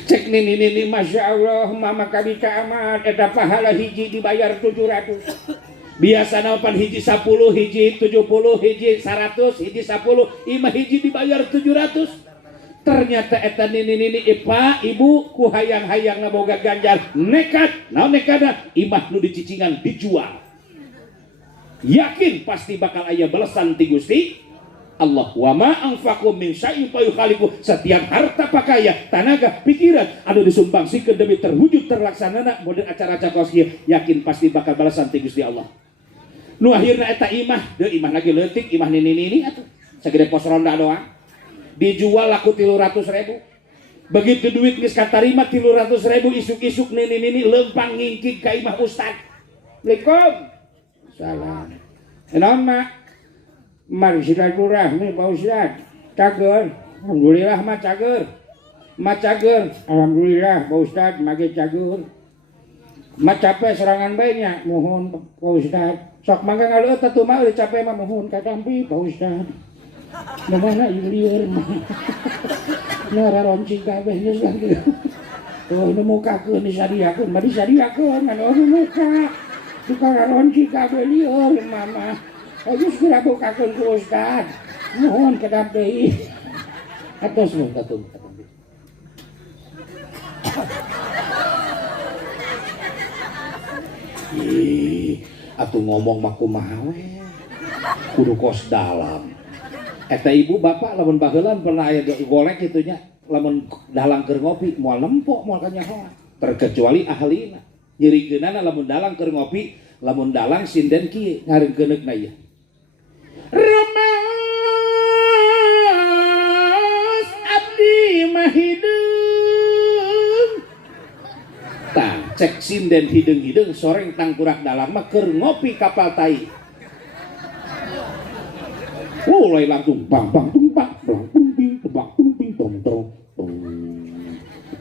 Cek nini masya Allah mama kabika amat eta pahala hiji dibayar 700. Biasa naopan hiji 10, hiji 70, hiji 100, hiji 10, imah hiji dibayar 700. Ternyata eta nini ipa ibu ku hayang-hayang boga ganjar nekat. Naon nekatna? Imah nu dicicingan dijual. Yakin pasti bakal aya balasan ti Gusti Allah. Wa ma anfaqu min syai'in fa yukhaliqu. Setiap harta pakaian, tenaga, pikiran anu disumbangsikeun demi terwujud terlaksanana model acara-acara kos kieu yakin pasti bakal balasan ti Gusti Allah. Nu akhirna eta imah lagi leutik imah nini atuh sagede pos ronda doang dijual laku 300.000. Begitu duit geus katarima 300.000 isuk-isuk nini lempang ngingkig ka imah ustad. Assalamualaikum. Salam. Naon mak? Mari silaturahmi Pak Ustad. Cager. Alhamdulillah mah cager. Alhamdulillah Pak Ustad mage cager. Mah capek serangan bae nya mohon Pak Ustad. Sok mangga ngaleueut atuh mah euy capek mah mohon katampi Pak Ustad. Nu mana ieu lieur mah. Nara roncing kabeh geus lagi. Tuh nu mukakeun disadiakeun, mah disadiakeun anu muka. Tukang roncing kabeh lieur mama. Geus kira bukakeun ku Ustad. Mohon kedap deui. Atos mun katung. Atuh ngomong mah kumaha we. kudu kos dalam. Eta ibu bapak lamun baheula pernah aya golek kitu nya, lamun dalang keur ngopi moal nempok moal kanyahoan. Terkecuali ahlina. Nyirikeunana lamun dalang keur ngopi, lamun dalang sinden kieu ngareunkeunna ieu. Remas abdi mah hideung. Tah, cek sinden hideung-hideung soreng tangkurak dalang mah keur ngopi kapal tai. Mulai langsung bang bang tumpak bang tumping tebak tumping tong tong tong.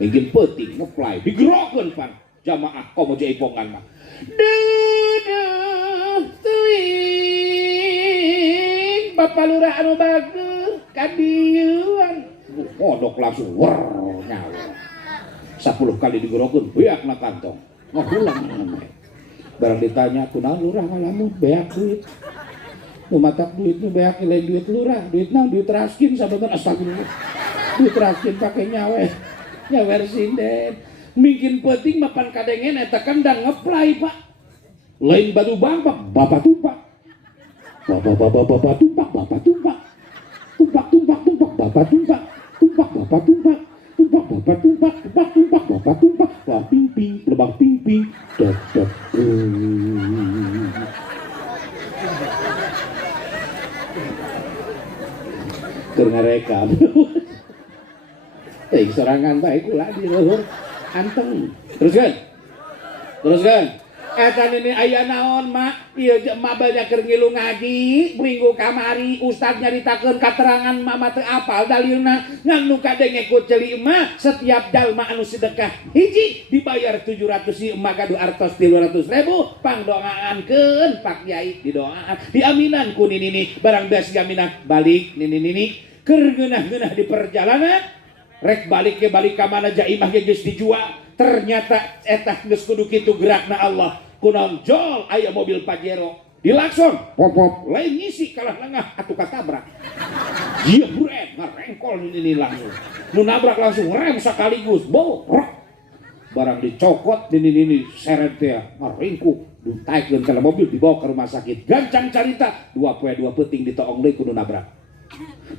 Ingin penting ngeplay digerokeun pan jamaah komo jaipongan mah. Duduh teuing Bapak Lurah anu bagus kadieuan. Kodok langsung wer nyawa. 10 kali digerokeun beakna kantong. Ngahulang. Barang ditanya kunaon lurah ngalamun beak duit. Nu matak duit nu beak lain duit lurah, duit naon duit raskin sabenerna astagfirullah. Duit raskin pake nyawer sinden. Mungkin penting mapan kadengen eta kendang ngeplay Pak. Lain batu bangpak, bapak tumpak. Bapak tumpak, bapak tumpak. Tumpak, bapak tumpak. Tumpak, bapak tumpak. Tumpak, bapak tumpak. Tumpak, bapak tumpak. Wah ping, lebang ping. Dek. Keur ngarekam. Sorangan bae kula di luhur anteng. Teruskeun. Eta ini aya naon mak? Ieu mak banyak keur ngilu ngaji, minggu kamari ustaz nyaritakeun katerangan mak teu apal dalilna. Ngan nu kadenge ku ceuli emak, setiap jalma anu sedekah hiji dibayar 700 ieu emak gaduh artos 300.000 pangdoaankeun Pak Kyai didoaan. Diaminan ku nini barang beas jaminan balik nini keur geunah-geunah di perjalanan rek balik ka mana jaimah ge geus dijual. Ternyata eta geus kudu kitu gerakna Allah. Kunaon jol aya mobil Pajero dilakson pop lain ngisi kalah lengah atuh katabrak. Ieu brek ngarengkol ini langsung. Nu nabrak langsung rem sakaligus. Barang dicokot ini seret teh ngaringkuk ditaikeun kana mobil dibawa ke rumah sakit. Gancang carita 2 poe 2 peuting ditoong deui kudu nabrak.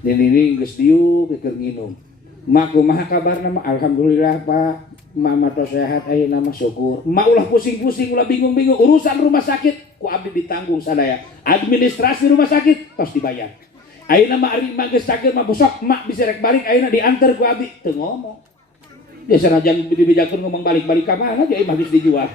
Ini geus diuk keur nginum. Mak kumaha kabarna mah? Alhamdulillah Pak. Mama tos sehat ayeuna mah syukur. Mak ulah pusing-pusing ulah bingung-bingung urusan rumah sakit ku abdi ditanggung sadaya. Administrasi rumah sakit tos dibayar. Ayeuna mah ari mah geus cager mah besok mak bisa rek balik ayeuna diantar ku abdi teu ngomong. Ya sanajan dibijakeun ngomong balik-balik ka mana jadi mah geus dijual.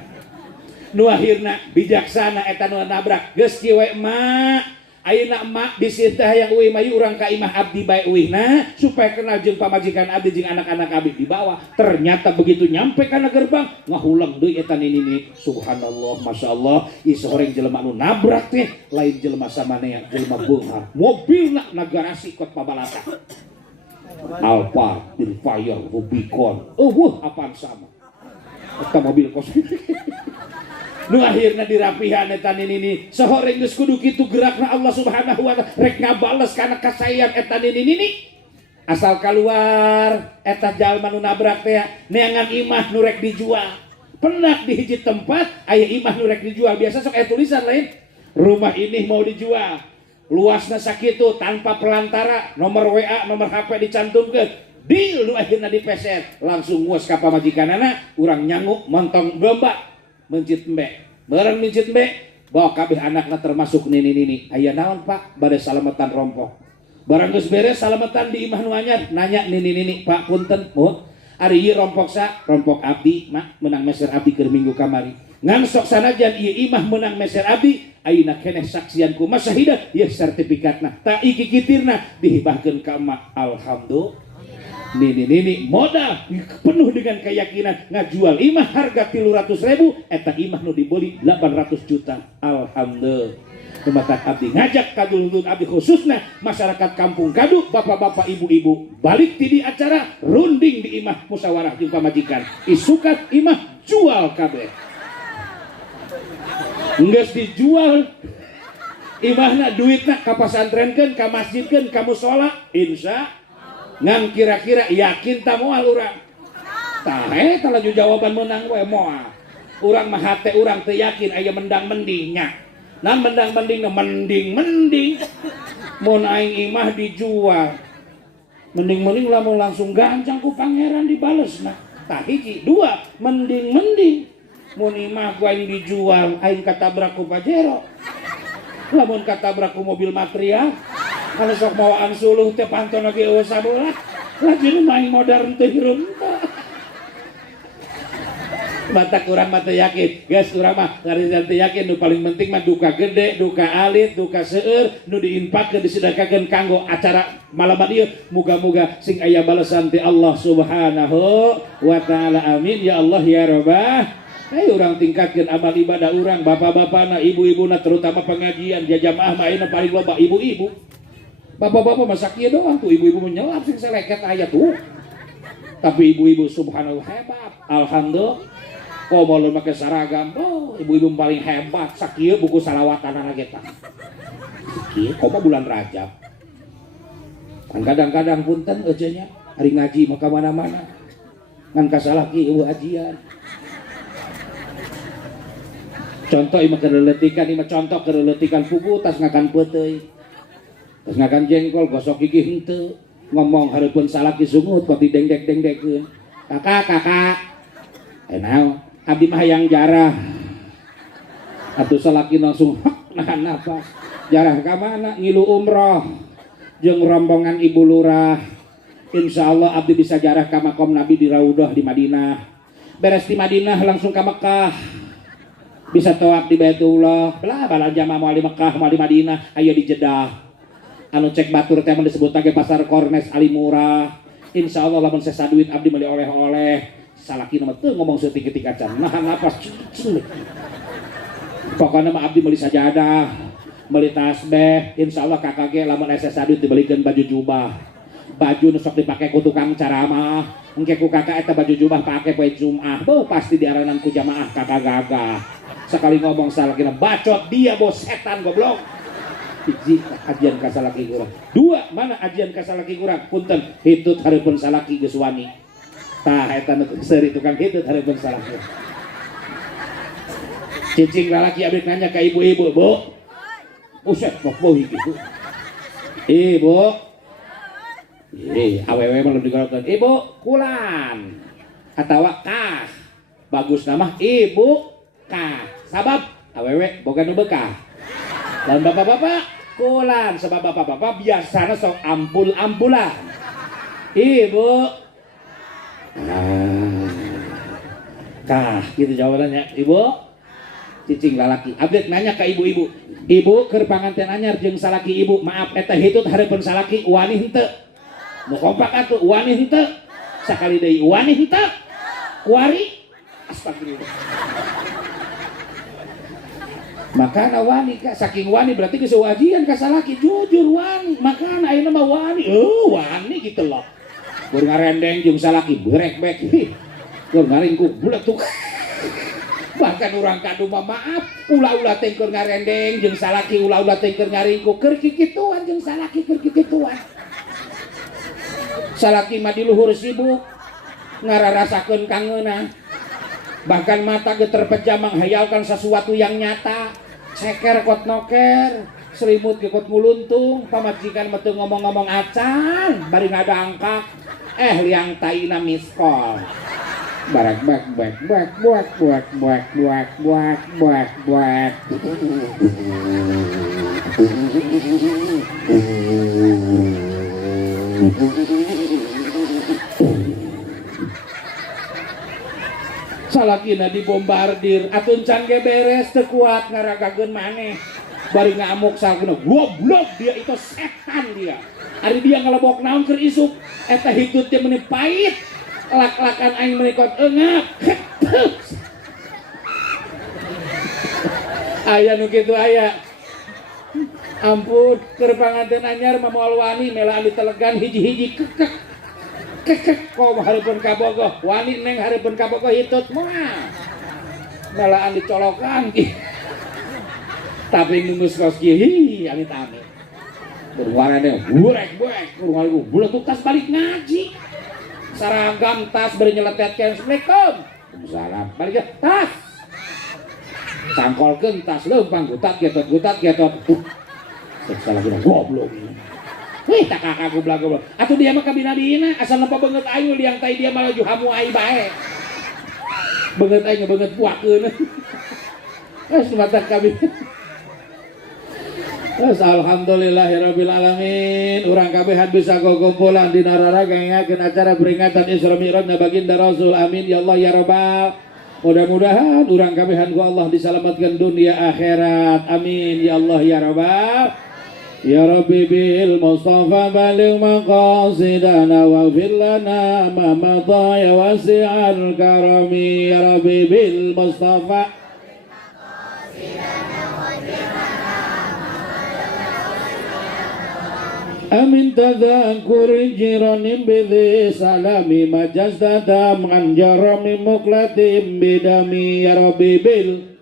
Nu akhirna bijaksana eta nu nabrak geus kieu we mak. Ayeuna emak disintah yang uih mayu urang ka imah abdi bae uihna supaya kenal jeung pamajikan abdi jeung anak-anak abdi dibawa. Ternyata begitu nyampe kana gerbang ngahulang deui eta nini. Subhanallah, masyaallah, ieu soreng jelema anu nabrak teh lain jelema samanea, jelema beunghar. Mobilna nagarasi kot pabalata. Alfa, Fire, Rubicon. Apaan sama. Eta mobil kos. Nu akhirna dirapihan eta nini sahoreng geus kudu kitu gerakna Allah Subhanahu wa taala rek ngabales kana kasayan eta nini asal keluar eta jalma nu nabrak teh neangan imah nu rek dijual. Pernah di hiji tempat aya imah nu rek dijual biasa sok aya tulisan lain rumah ini mau dijual luasna sakitu tanpa pelantara nomor WA nomor HP dicantumkeun deal nu akhirna dipeser langsung nguas ka pamajikanana urang nyanguk montong domba mencit mbek, bareng mencit mbek, bawa kabeh anakna termasuk nini. Aya naon Pak? Bade salamatan rompok. Barang geus beres salamatan di imah nu anyar, nanya nini, Pak punten, mohon. Ari ieu rompok rompok abdi, mak menang meser abdi keur minggu kamari. Ngan sok sanajan ieu imah menang meser abdi, ayeuna keneh saksian ku masyahidah, ieu sertifikatna. Ta iki kitirna dihibahkeun ka emak. Alhamdulillah. Nini modal penuh dengan keyakinan ngajual imah harga 300.000 eta imah nu dibeli 800 juta. Alhamdulillah. Rumah abdi ngajak kadulun abdi khususnya masyarakat kampung Kadu, bapak-bapak ibu-ibu balik ti di acara runding di imah musyawarah jeung pamajikan isukat imah jual kabeh. Geus dijual imahna duitna ka pasantrenkeun ka masjidkeun ka mushola insya ngan kira-kira yakin tak moal urang tah eta laju jawaban menang we moal urang mah hate urang teu yakin aya mendang mending nya Nah mendang-mending mending mun aing imah dijual mending lamun langsung gancang ku pangeran dibalesna tah hiji dua mending mun imah ku aing dijual aing katabrak ku pajero lamun katabrak ku mobil material kana sok mawaan suluh teh panton lagi eueuh sabola lajeng main modern teh hireumna mata kurang mata yakin guys kurang mah ngarisan teh yakin nu paling penting mah duka gede duka alit duka seueur nu diinfakkeun disedekakeun kanggo acara malam ieu muga-muga sing aya balasan ti Allah Subhanahu wa taala amin ya Allah ya rabbah. Ayo urang tingkatkeun amal ibadah urang bapak-bapana ibu-ibuna terutama pengajian jamaah mah ayeuna paling loba ibu-ibu bapak-bapak masa kieu doang tuh ibu-ibu menyelap sing seleket aya tuh tapi ibu-ibu subhanallah hebat alhamdulillah. Mau make saragam, ibu-ibu paling hebat. Sakieu buku salawatan anak kita. Sakieu, bulan Rajab. Kan kadang-kadang punten ejenya hari ngaji maka mana-mana. Ngan kasalaki eueuh ajian. Contoh imah kereletikan, contoh kereletikan pugu tas ngakan peuteuy. Tas ngakan jengkol gosok gigi henteu. Ngomong hareupeun salaki sungut kok didengdek-dengdekeun. Kakak. Naon? Abdi mah yang jarah atuh salaki langsung nahan nafas jarah ka mana ngilu umroh jeung rombongan ibu lurah insyaallah abdi bisa jarah ka makom Nabi di Raudhah di Madinah beres di Madinah langsung ka Mekah bisa tawaf di Baitullah bala jamaah moal di Mekah moal di Madinah aya di Jeddah anu cek batur teh disebut ge pasar Kornes Ali Murah insyaallah lamun sesa duit abdi meuli oleh-oleh salaki nama tuh ngomong setik-tik acan nahan napas pokoknya mah abdi meuli sajadah meuli tasbih insyaallah kakak ge lamun SSA duit dibelikeun baju jubah baju nu sok dipake ku tukang caramah engke ku kakak eta baju jubah pake poe Jumat pasti diaranan ku jamaah kakak gagah sekali ngomong salaki bacot dia bos setan goblok hiji ajian ka salaki kurang dua mana ajian ka salaki kurang punten hitut hareupeun salaki geus wani tah eta nu seuri tukang hitut hareupeun salaki cicing lalaki abdi nanya ka ibu-ibu bu uset kok bau gitu ibu awewe mah digolongkeun ibu kulan atawa kah bagus nama ibu kah sabab awewe boga nu bekah lamun bapak-bapak kulan sebab bapak-bapak biasana sok ampul-ampulan ibu kah gitu jawabannya ibu cicing lalaki update nanya ke ibu-ibu ibu keur panganten anyar jeung salaki ibu maaf eta hitut hareupeun salaki wani henteu nu kompak atuh wani henteu sakali deui wani henteu kuari astagfirullah makana wani ka saking wani berarti geus wajian ka salaki jujur wani makana ayeuna mah wani wani gitu loh keur ngarendeng jeung salaki beurek-bek keur ngaringkuk bulat tuh bahkan urang kadu mah maaf ulah-ulah teh keur ngarendeng jeung salaki ulah-ulah teh keur ngaringkuk keur kikituan jeung salaki keur kikituan salaki mah di luhur sibuk ngararasakeun kangeuna bahkan mata ge terpejam menghayalkan sesuatu yang nyata ceker kot noker selimut ge kot muluntung pamajikan mah teu ngomong-ngomong acan bari ngadangkak liang taina miskol barak bak bak bak buak buak buak buak buak buak buak salakina dibombardir atun can ge beres teu kuat ngaragakeun maneh bari ngamuk salakina goblok dia itu setan dia ari dia ngelebok naon keur isuk eta hitut teh meuni pait lak-lakan aing menikot eungap aya nu kitu aya ampun keur panganten anyar mah moal wani melaan ditelegan hiji-hiji kekek kok hareupeun kabogoh wani neng hareupeun kabogoh hitut moal melaan dicolokan tapi nunggus kos kieu amit-amit berwarna burek-burek kurang bulat tas balik ngaji seragam tas beri nyeletetkeun assalamualaikum waalaikumsalam balik tas sangkolkeun tas leumpang gutat getot salah guna goblok. Wih tak kakak goblok. Atuh dia mah kabina-bina asal nempa beungeut ayu liang tai dia malah juhamu ai bae. Beungeut aing beungeut puakeun. Geus matak kami. Alhamdulillahirabbil alamin. Urang kabehan bisa kukumpulan dina raragayakeun acara peringatan Isra Mi'rajna baginda Rasul. Amin ya Allah ya Rabbal. Mudah-mudahan urang kabehan ku Allah diselamatkan dunia akhirat. Amin ya Allah ya Rabbal. Ya Rabbi bil Mustafa baligh maqasidana waghfir lana ma madha ya wasi'al karami. Ya Rabbi bil Mustafa amin tadzakur jiranim bidhi salami majazdadam anjarami muklatim bidami. Ya Rabbi bil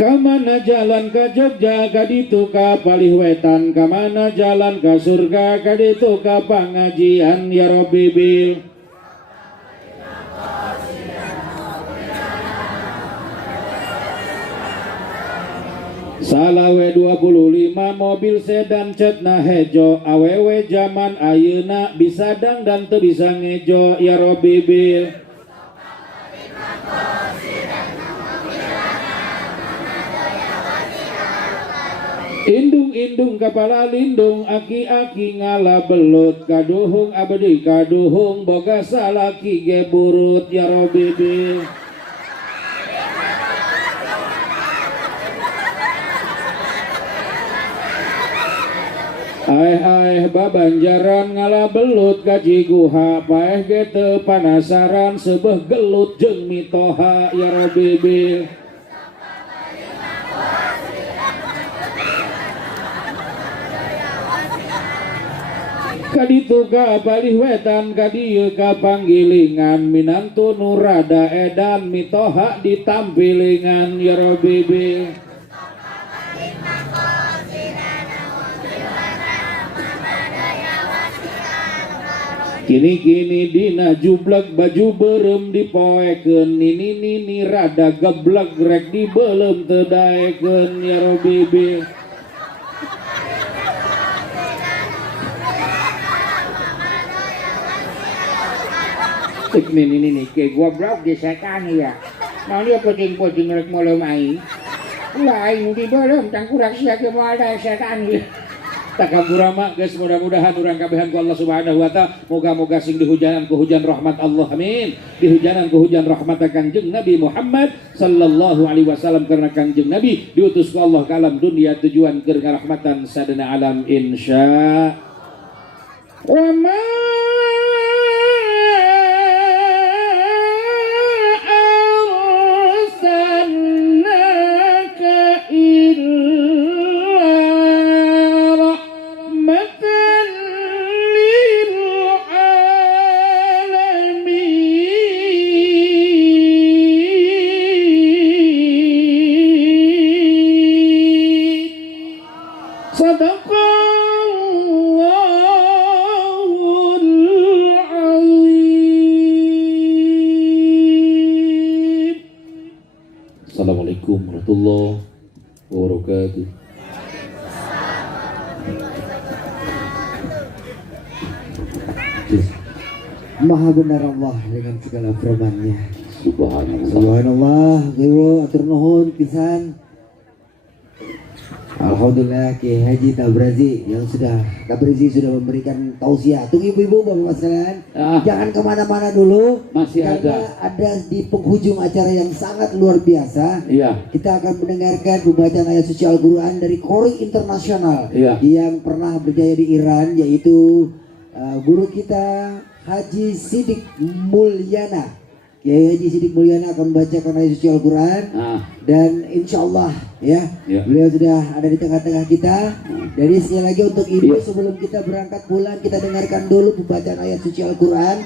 kamana jalan ka Jogja kaditu ka Palihwetan, kamana jalan ka surga kaditu ka pangajian. Ya Rabbi bil Salawe 25 mobil sedan cetna hejo, awewe zaman ayeuna bisa dang dan teu bisa ngejo. Ya Rabbi bil indung-indung kepala lindung, aki-aki ngala belut, kaduhung abdi kaduhung, boga salaki geburut. Ya Rabbi bil aeh babanjaran ngala belut gaji guha, paeh gete panasaran sebeh gelut jeung mitoha. Ya Rabbi bil kaditu ka Palihwetan kadieu ka Panggilingan, minantu nu rada edan mitoha ditampilingan. Ya Rabbi bil kini dina jublek baju berem dipoekeun, nini rada geblek rek dibelem teu daekeun. Ya Rabbi bil ini ke goblok di setan ya. Mau dia puting-puting rek mulai main. Ulah aing di belum tangkurak sia ke moal setan ieu. Takaburama geus mudah-mudahan urang kabehan ku Allah Subhanahu wa taala moga-moga sing dihujanan ku hujan rahmat Allah. Amin. Dihujanan ku hujan rahmat Kangjeng Nabi Muhammad sallallahu alaihi wasallam, karena Kangjeng Nabi diutus ku Allah ke alam dunia tujuan keur ngarahmatan sadana alam insya. Wa ma Assalamualaikum warahmatullahi wabarakatuh. Maha benar Allah dengan segala firman-Nya. Subhanallah. Subhanallah, guru atur nuhun pisan. Alhamdulillah Kiai Haji Tabrazi yang sudah memberikan tausiah. Tunggu ibu-ibu bapak sekalian, jangan kemana-mana dulu. Masih karena ada di penghujung acara yang sangat luar biasa. Iya. Kita akan mendengarkan pembacaan ayat suci Al-Quran dari Qori Internasional yang pernah berjaya di Iran, yaitu guru kita Haji Sidik Mulyana. Kiai Haji Sidik Mulyana akan membacakan ayat suci Al-Quran dan insya Allah beliau sudah ada di tengah-tengah kita. Jadi sekali lagi untuk ibu sebelum kita berangkat pulang, kita dengarkan dulu pembacaan ayat suci Al-Quran